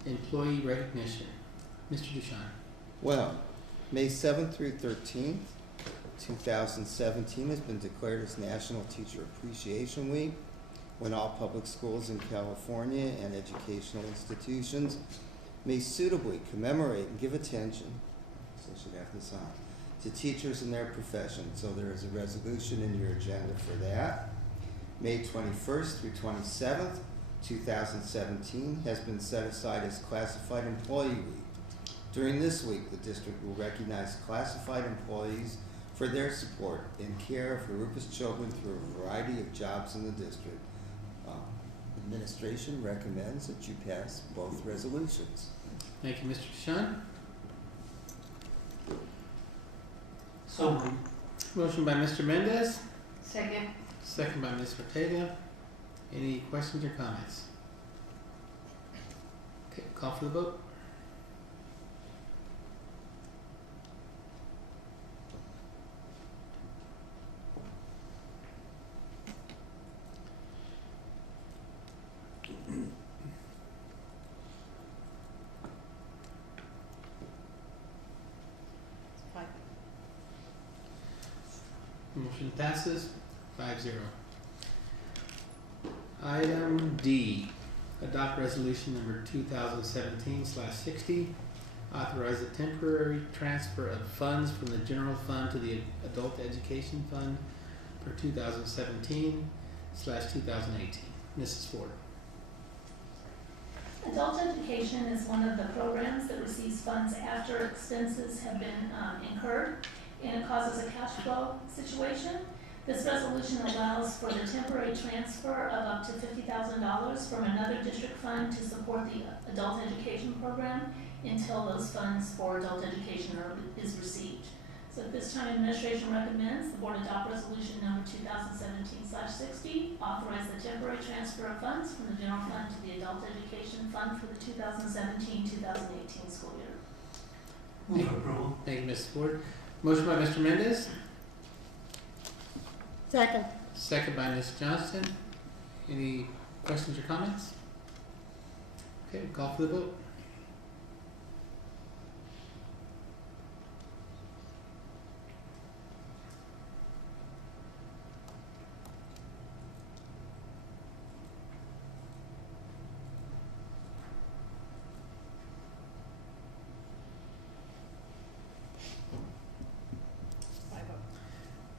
employee recognition. Mr. Ducharme. Well, May 7th through 13th, 2017 has been declared as National Teacher Appreciation Week, when all public schools in California and educational institutions may suitably commemorate and give attention, so I should have this on, to teachers in their profession. So there is a resolution in your agenda for that. May 21st through 27th, 2017 has been set aside as Classified Employee Week. During this week, the district will recognize classified employees for their support and care of Jurupa's children through a variety of jobs in the district. Administration recommends that you pass both resolutions. Thank you, Mr. Ducharme. So moved. Motion by Mr. Mendez, Second. second by Ms. Ortega. Any questions or comments? Okay, call for the vote. It's fine. Motion passes 5-0. Item D, adopt resolution number 2017/60, authorize a temporary transfer of funds from the general fund to the adult education fund for 2017/2018. Mrs. Ford. Adult education is one of the programs that receives funds after expenses have been incurred, and it causes a cash flow situation. This resolution allows for the temporary transfer of up to $50,000 from another district fund to support the adult education program until those funds for adult education is received. So at this time, administration recommends the board adopt resolution number 2017/60, authorize the temporary transfer of funds from the general fund to the adult education fund for the 2017-2018 school year. Move for approval. Thank you, Mrs. Ford. Motion by Mr. Mendez, Second. second by Ms. Johnston. Any questions or comments? Okay, call for the vote.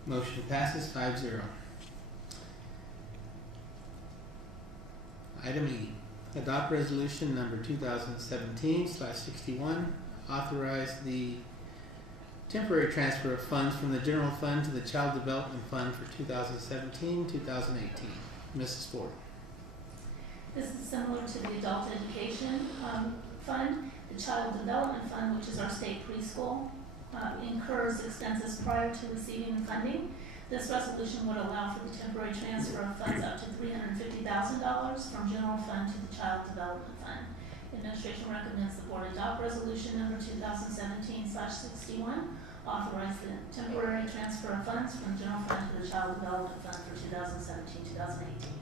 Motion passes 5-0. Item E, adopt resolution number 2017/61, authorize the temporary transfer of funds from the general fund to the Child Development Fund for 2017-2018. Mrs. Ford. This is similar to the adult education fund. The Child Development Fund, which is our state preschool, incurs expenses prior to receiving the funding. This resolution would allow for the temporary transfer of funds up to $350,000 from general fund to the Child Development Fund. Administration recommends the board adopt resolution number 2017/61, authorize the temporary transfer of funds from general fund to the Child Development Fund for 2017-2018.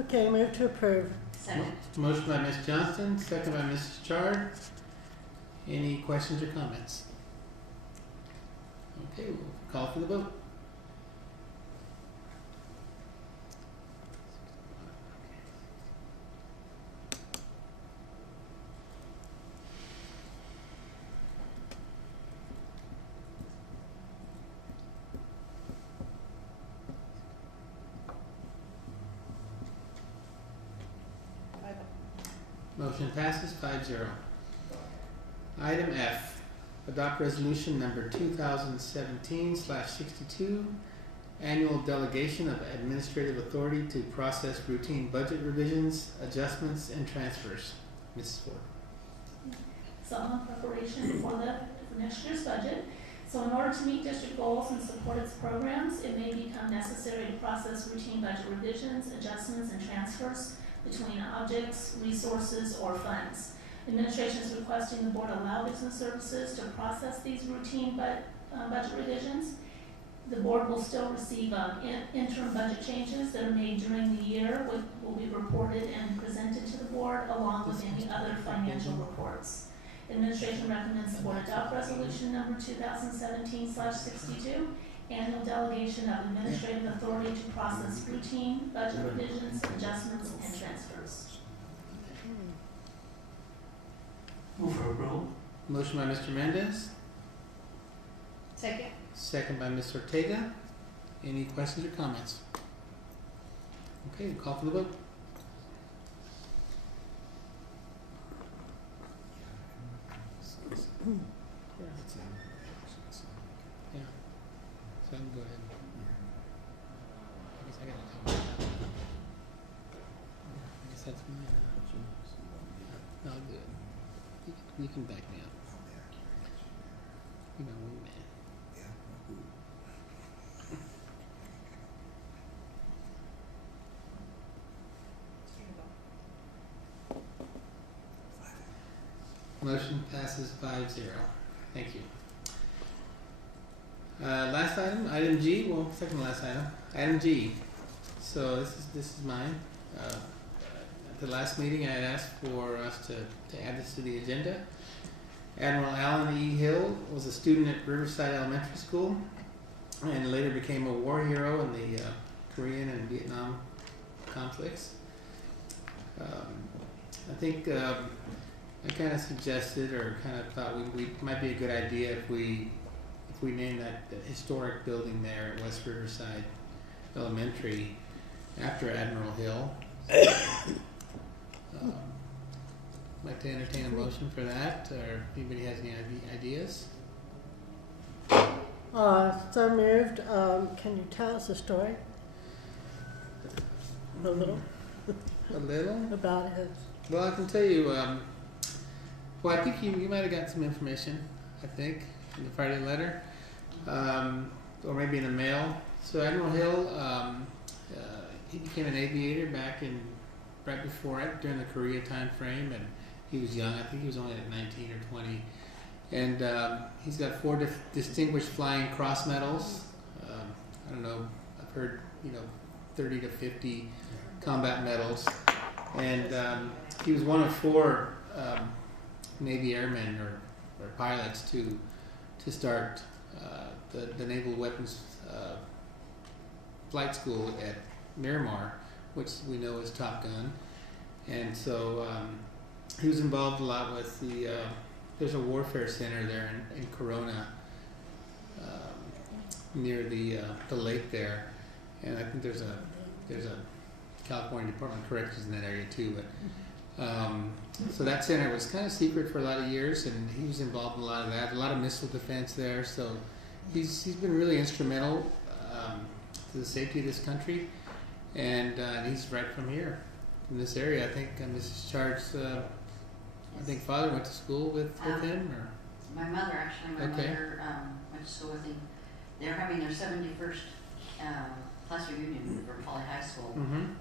Okay, move to approve. Second. Motion by Ms. Johnston, second by Mrs. Chard. Any questions or comments? Okay, we'll call for the vote. Motion passes 5-0. Item F, adopt resolution number 2017/62, annual delegation of administrative authority to process routine budget revisions, adjustments, and transfers. Mrs. Ford. Some preparation for next year's budget. So in order to meet district goals and support its programs, it may become necessary to process routine budget revisions, adjustments, and transfers between objects, resources, or funds. Administration is requesting the board allow business services to process these routine budget revisions. The board will still receive interim budget changes that are made during the year, which will be reported and presented to the board along with any other financial reports. Administration recommends the board adopt resolution number 2017/62, annual delegation of administrative authority to process routine budget revisions, adjustments, and transfers. Move for approval. Motion by Mr. Mendez, Second. second by Ms. Ortega. Any questions or comments? Okay, we'll call for the vote. Yeah. So I can go ahead. I guess I gotta talk about that. I guess that's mine. No, I'll do it. You can back me up. You know, man. Motion passes 5-0. Thank you. Last item, item G. Well, second to last item, item G. So this is mine. At the last meeting, I had asked for us to add this to the agenda. Admiral Alan E. Hill was a student at Riverside Elementary School, and later became a war hero in the Korean and Vietnam conflicts. I think I kind of suggested, or kind of thought we might be a good idea if we name that historic building there at West Riverside Elementary after Admiral Hill. Like to entertain a motion for that, or if anybody has any ideas? So moved. Can you tell us a story? A little. A little? About his. Well, I can tell you, well, I think you might have got some information, I think, in the Friday letter, or maybe in the mail. So Admiral Hill, he became an aviator right before it, during the Korea time frame, and he was young. I think he was only like 19 or 20. And he's got 4 distinguished flying cross medals. I don't know, I've heard, 30 to 50 combat medals. And he was one of 4 Navy airmen or pilots to start the Naval Weapons Flight School at Miramar, which we know is Top Gun. And so he was involved a lot with there's a warfare center there in Corona, near the lake there, and I think there's a California Department of Corrections in that area too. But So that center was kind of secret for a lot of years, and he was involved in a lot of that, a lot of missile defense there. So he's been really instrumental to the safety of this country, and he's right from here, in this area. I think Mrs. Chard's, I think father went to school with him, or My mother, actually, my Okay. mother went to school with him. They're having their 71st class reunion for Poly High School,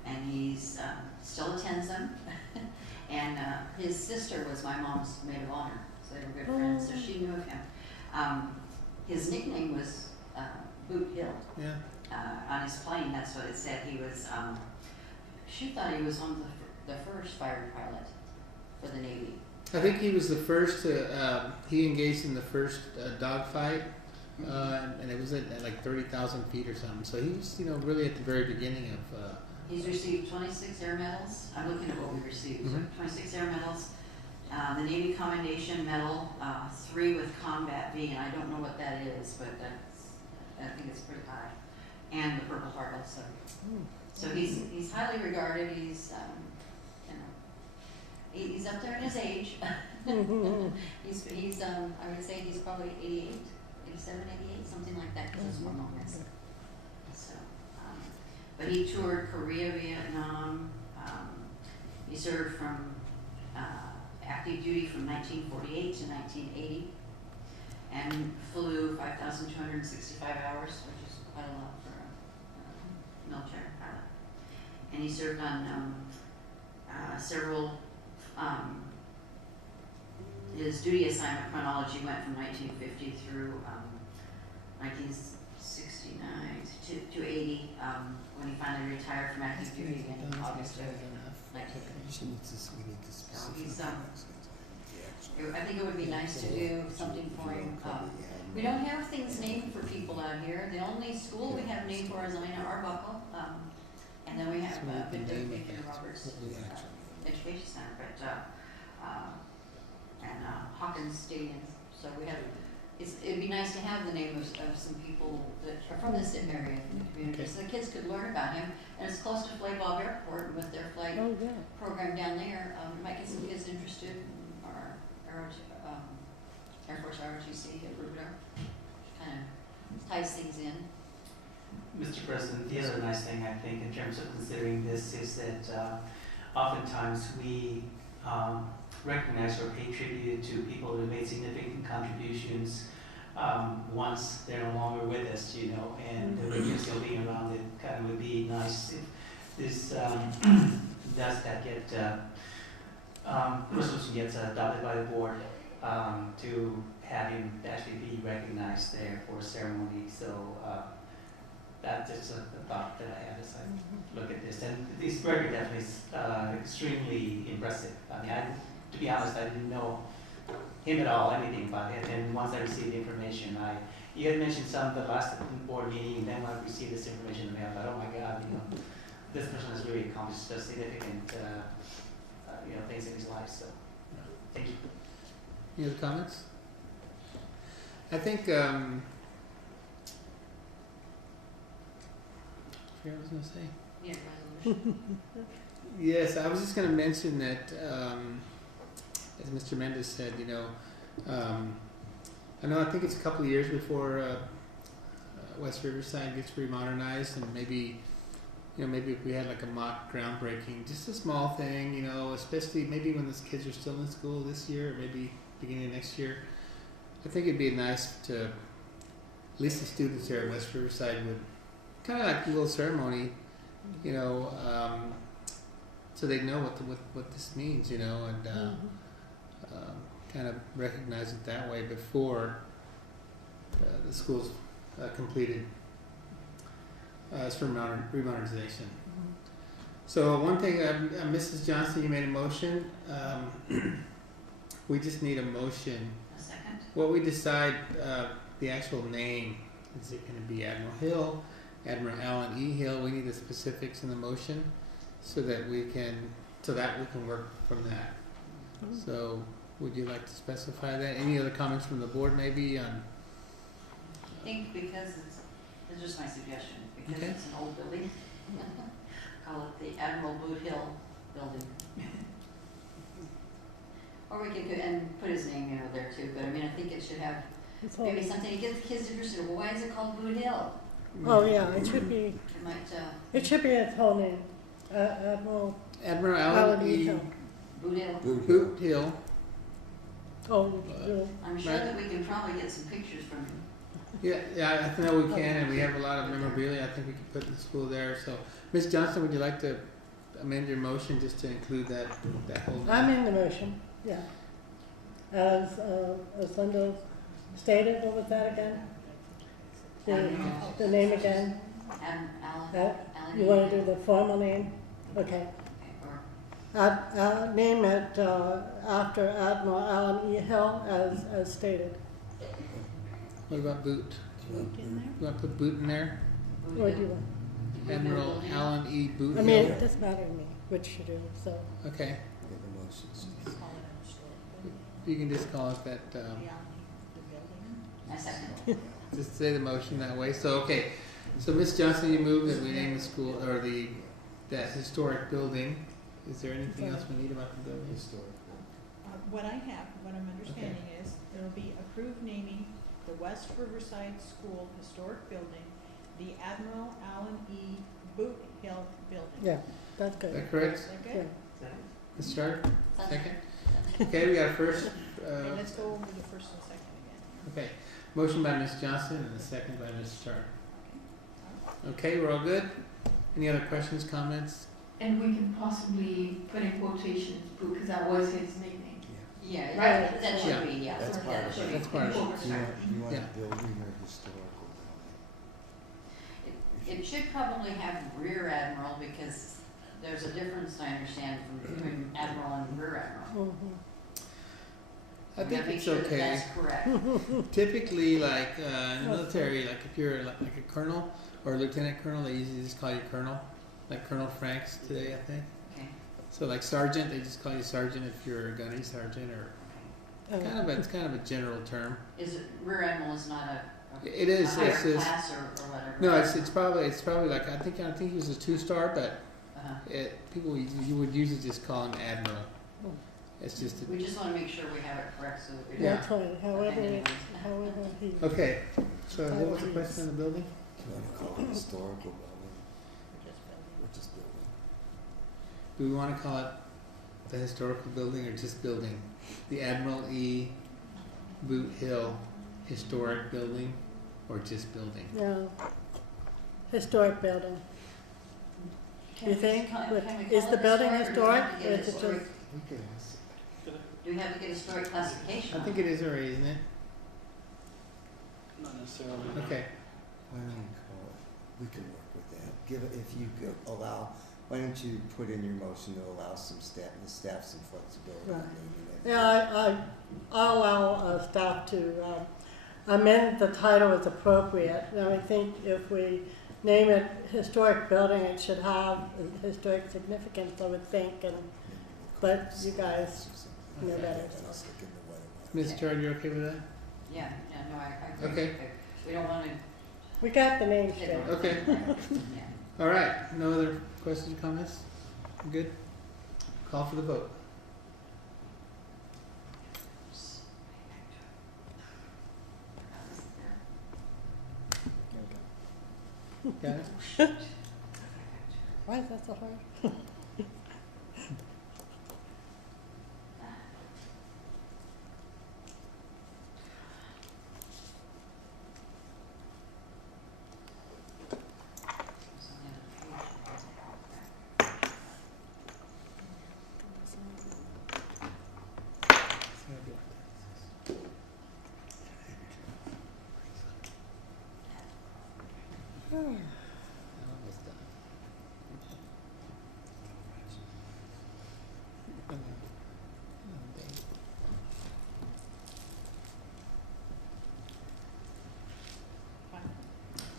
and he's still attends them. And his sister was my mom's maid of honor, so they were good friends, so she knew of him. His nickname was Boot Hill. Yeah. On his plane, that's what it said. He was, she thought he was one of the first fighter pilot for the Navy. I think he was the first to, he engaged in the first dogfight, and it was at like 30,000 feet or something. So he was, really at the very beginning of. He's received 26 air medals. I'm looking at what we received. So 26 air medals, the Navy Commendation Medal, 3 with Combat V, and I don't know what that is, but I think it's pretty high, and the Purple Heart also. So he's highly regarded. He's he's up there in his age. he's I would say he's probably 88, 87, 88, something like that, because that's what mom is. So, but he toured Korea, Vietnam. He served from active duty from 1948 to 1980, and flew 5,265 hours, which is quite a lot for a military pilot. And he served on several. His duty assignment chronology went from 1950 through 1969 to 80, when he finally retired from active duty in August of 1950. So he's, I think it would be nice to do something for him. We don't have things named for people out here. The only school we have named for is Elena Arbuckle, and then we have Victor Roberts Education Center, and Hawkins Stadium. So we have. It'd be nice to have the name of some people that are from this area in the community, so the kids could learn about him. And it's close to Flabob Airport, and with their flight program down there, it might get some kids interested in our Air Force ROTC at Rubidoux. Kind of ties things in. Mr. President, the other nice thing I think in terms of considering this is that oftentimes we recognize or pay tribute to people who made significant contributions once they're no longer with us, and when you're still being around, it kind of would be nice if this does that get resolution gets adopted by the board to have him actually be recognized there for a ceremony. So that's just a thought that I have as I look at this. And this record definitely is extremely impressive. I mean, to be honest, I didn't know him at all, anything about it. And once I received the information, you had mentioned some of the last board meeting, and then when I received this information, I thought, oh my God, this person has really accomplished significant, things in his life. So, thank you. Any other comments? I think, I forgot what I was going to say. Yeah, resolution. Yes, I was just going to mention that, as Mr. Mendez said, I think it's a couple of years before West Riverside gets remodernized, and maybe if we had like a mock groundbreaking, just a small thing, especially maybe when those kids are still in school this year, or maybe beginning of next year. I think it'd be nice to, at least the students there at West Riverside would kind of like a little ceremony, so they know what this means, and kind of recognize it that way before the school's completed as for remodernization. So one thing, Mrs. Johnson, you made a motion. We just need a motion. A second. What we decide the actual name, is it going to be Admiral Hill, Admiral Allen E. Hill? We need the specifics in the motion so that we can work from that. So would you like to specify that? Any other comments from the board maybe on? I think because it's just my suggestion, because it's an old building, call it the Admiral Boot Hill building. Or we could put his name, there too, but I mean, I think it should have maybe something to get the kids interested. Well, why is it called Boot Hill? Oh, yeah, it should be, It might, it should be its whole name. Admiral Admiral Allen E. Hill. Boot Hill. Boot Hill. Oh, yeah. I'm sure that we can probably get some pictures from him. Yeah, I know we can, and we have a lot of memorabilia. I think we could put the school there. So, Ms. Johnson, would you like to amend your motion just to include that whole name? I'm in the motion, yeah. As Linda stated, what was that again? The name again? You want to do the formal name? Okay. Name it after Admiral Allen E. Hill as stated. What about Boot? You want to put Boot in there? What do you want? Admiral Allen E. Boot I mean, Hill. it doesn't matter to me which you do, so. Okay. You can just call it that. I second. Just say the motion that way. So, okay. So, Ms. Johnson, you move that we name the school, or that historic building. Is there anything else we need about the building? What I'm understanding is it'll be approved naming the West Riverside School Historic Building, the Admiral Allen E. Boot Hill Building. Yeah, that's good. Is that correct? Is that good? Ms. Stark? Second? Okay, we got a first. Okay, let's go over the first and second again. Okay. Motion by Ms. Johnson and a second by Ms. Stark. Okay, we're all good? Any other questions, comments? And we can possibly put in quotations, because that was his nickname. Yeah, Right. that should be, yeah. That's part of it. That's part of it. You want Yeah. a building or historical building? It should probably have Rear Admiral because there's a difference, I understand, between Admiral and Rear Admiral. I think Make it's sure that okay. that's correct. Typically, like in the military, like if you're like a colonel or a lieutenant colonel, they usually just call you colonel, like Colonel Franks today, I think. Okay. So like sergeant, they just call you sergeant if you're a gunny sergeant, or it's kind of a general term. Is it, Rear Admiral is not a It is. higher It's class or whatever? No, it's probably like I think it was a 2-star, but people you would usually just call him Admiral. It's just. We just want to make sure we have it correct so that we Yeah. don't. That's fine, however he. Okay, so what was the question on the building? You want to call it historical building? Or just building? Do we want to call it the historical building or just building? The Admiral E. Boot Hill Historic Building, or just building? Yeah. Historic building. You think? Is the building historic? Or is it just? We can ask. Do we have to get historic classification? I think it is already, isn't it? Not necessarily. Okay. Why don't you call it? We can work with that. Give it, if you could allow, why don't you put in your motion to allow the staff some flexibility Right. in naming it? Yeah, I'll allow staff to amend the title as appropriate. And I think if we name it historic building, it should have historic significance, I would think. But you guys know better. Ms. Chard, you okay with that? Yeah, no, I agree. Okay. We don't want to. We got the name straight. Okay. All right. No other questions or comments? Good. Call for the vote. Got it? Why is that so hard?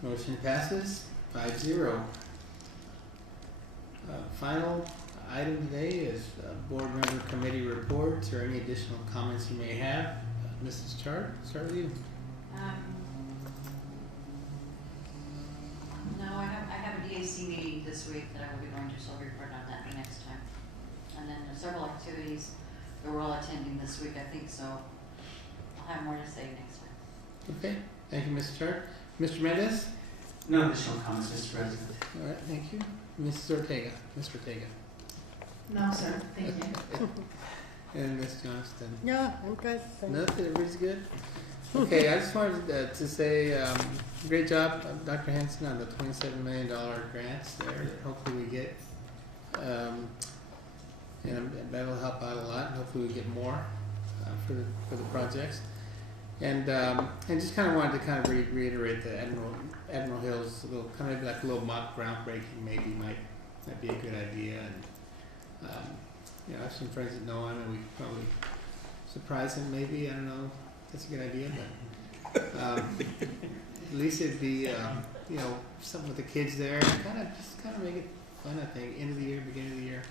Motion passes 5-0. Final item today is board member committee reports or any additional comments you may have. Mrs. Chard, start with you. No, I have a DAC meeting this week that I will be going to, so I'll report on that the next time. And then there's several activities they were all attending this week, I think, so I'll have more to say next week. Okay, thank you, Mrs. Hart. Mr. Mendez? No additional comments, Mr. President. All right, thank you. Mrs. Ortega? Mr. Ortega? No, sir, thank you. And Ms. Johnston? Yeah, I'm good. Thank you. Nothing, everybody's good? Okay, I just wanted to say, great job, Dr. Hanson, on the $27 million grants there that hopefully we get. And that'll help out a lot, and hopefully we get more for the projects. And just kind of wanted to kind of reiterate that Admiral Hill's little, kind of like a little mock groundbreaking maybe might be a good idea. And you know, I have some friends that know him, and we could probably surprise him maybe. I don't know. That's a good idea, but at least it'd be you know, something with the kids there, and kind of make it fun. I think end of the year, beginning of the year.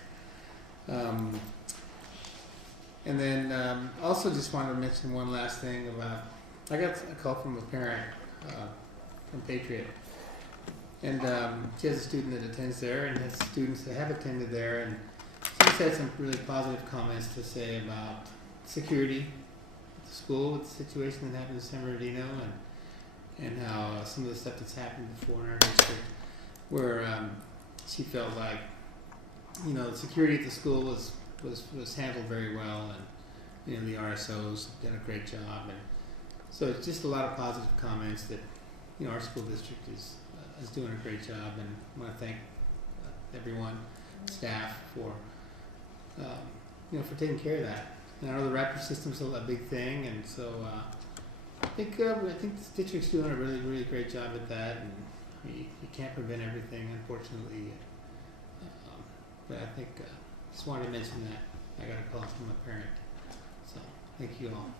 And then also just wanted to mention one last thing about, I got a call from a parent from Patriot, and she has a student that attends there and has students that have attended there, and she's had some really positive comments to say about security at the school with the situation that happened in San Bernardino, and how some of the stuff that's happened before in our district, where she felt like, you know, the security at the school was handled very well, and you know, the RSOs did a great job, and so it's just a lot of positive comments that, you know, our school district is doing a great job, and I want to thank everyone, staff, for you know, for taking care of that. And I know the rapid system's a big thing, and so I think this district's doing a really great job at that, and you can't prevent everything, unfortunately. But I think just wanted to mention that I got a call from a parent. So thank you all,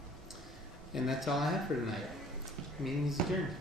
and that's all I have for tonight. Meeting is adjourned.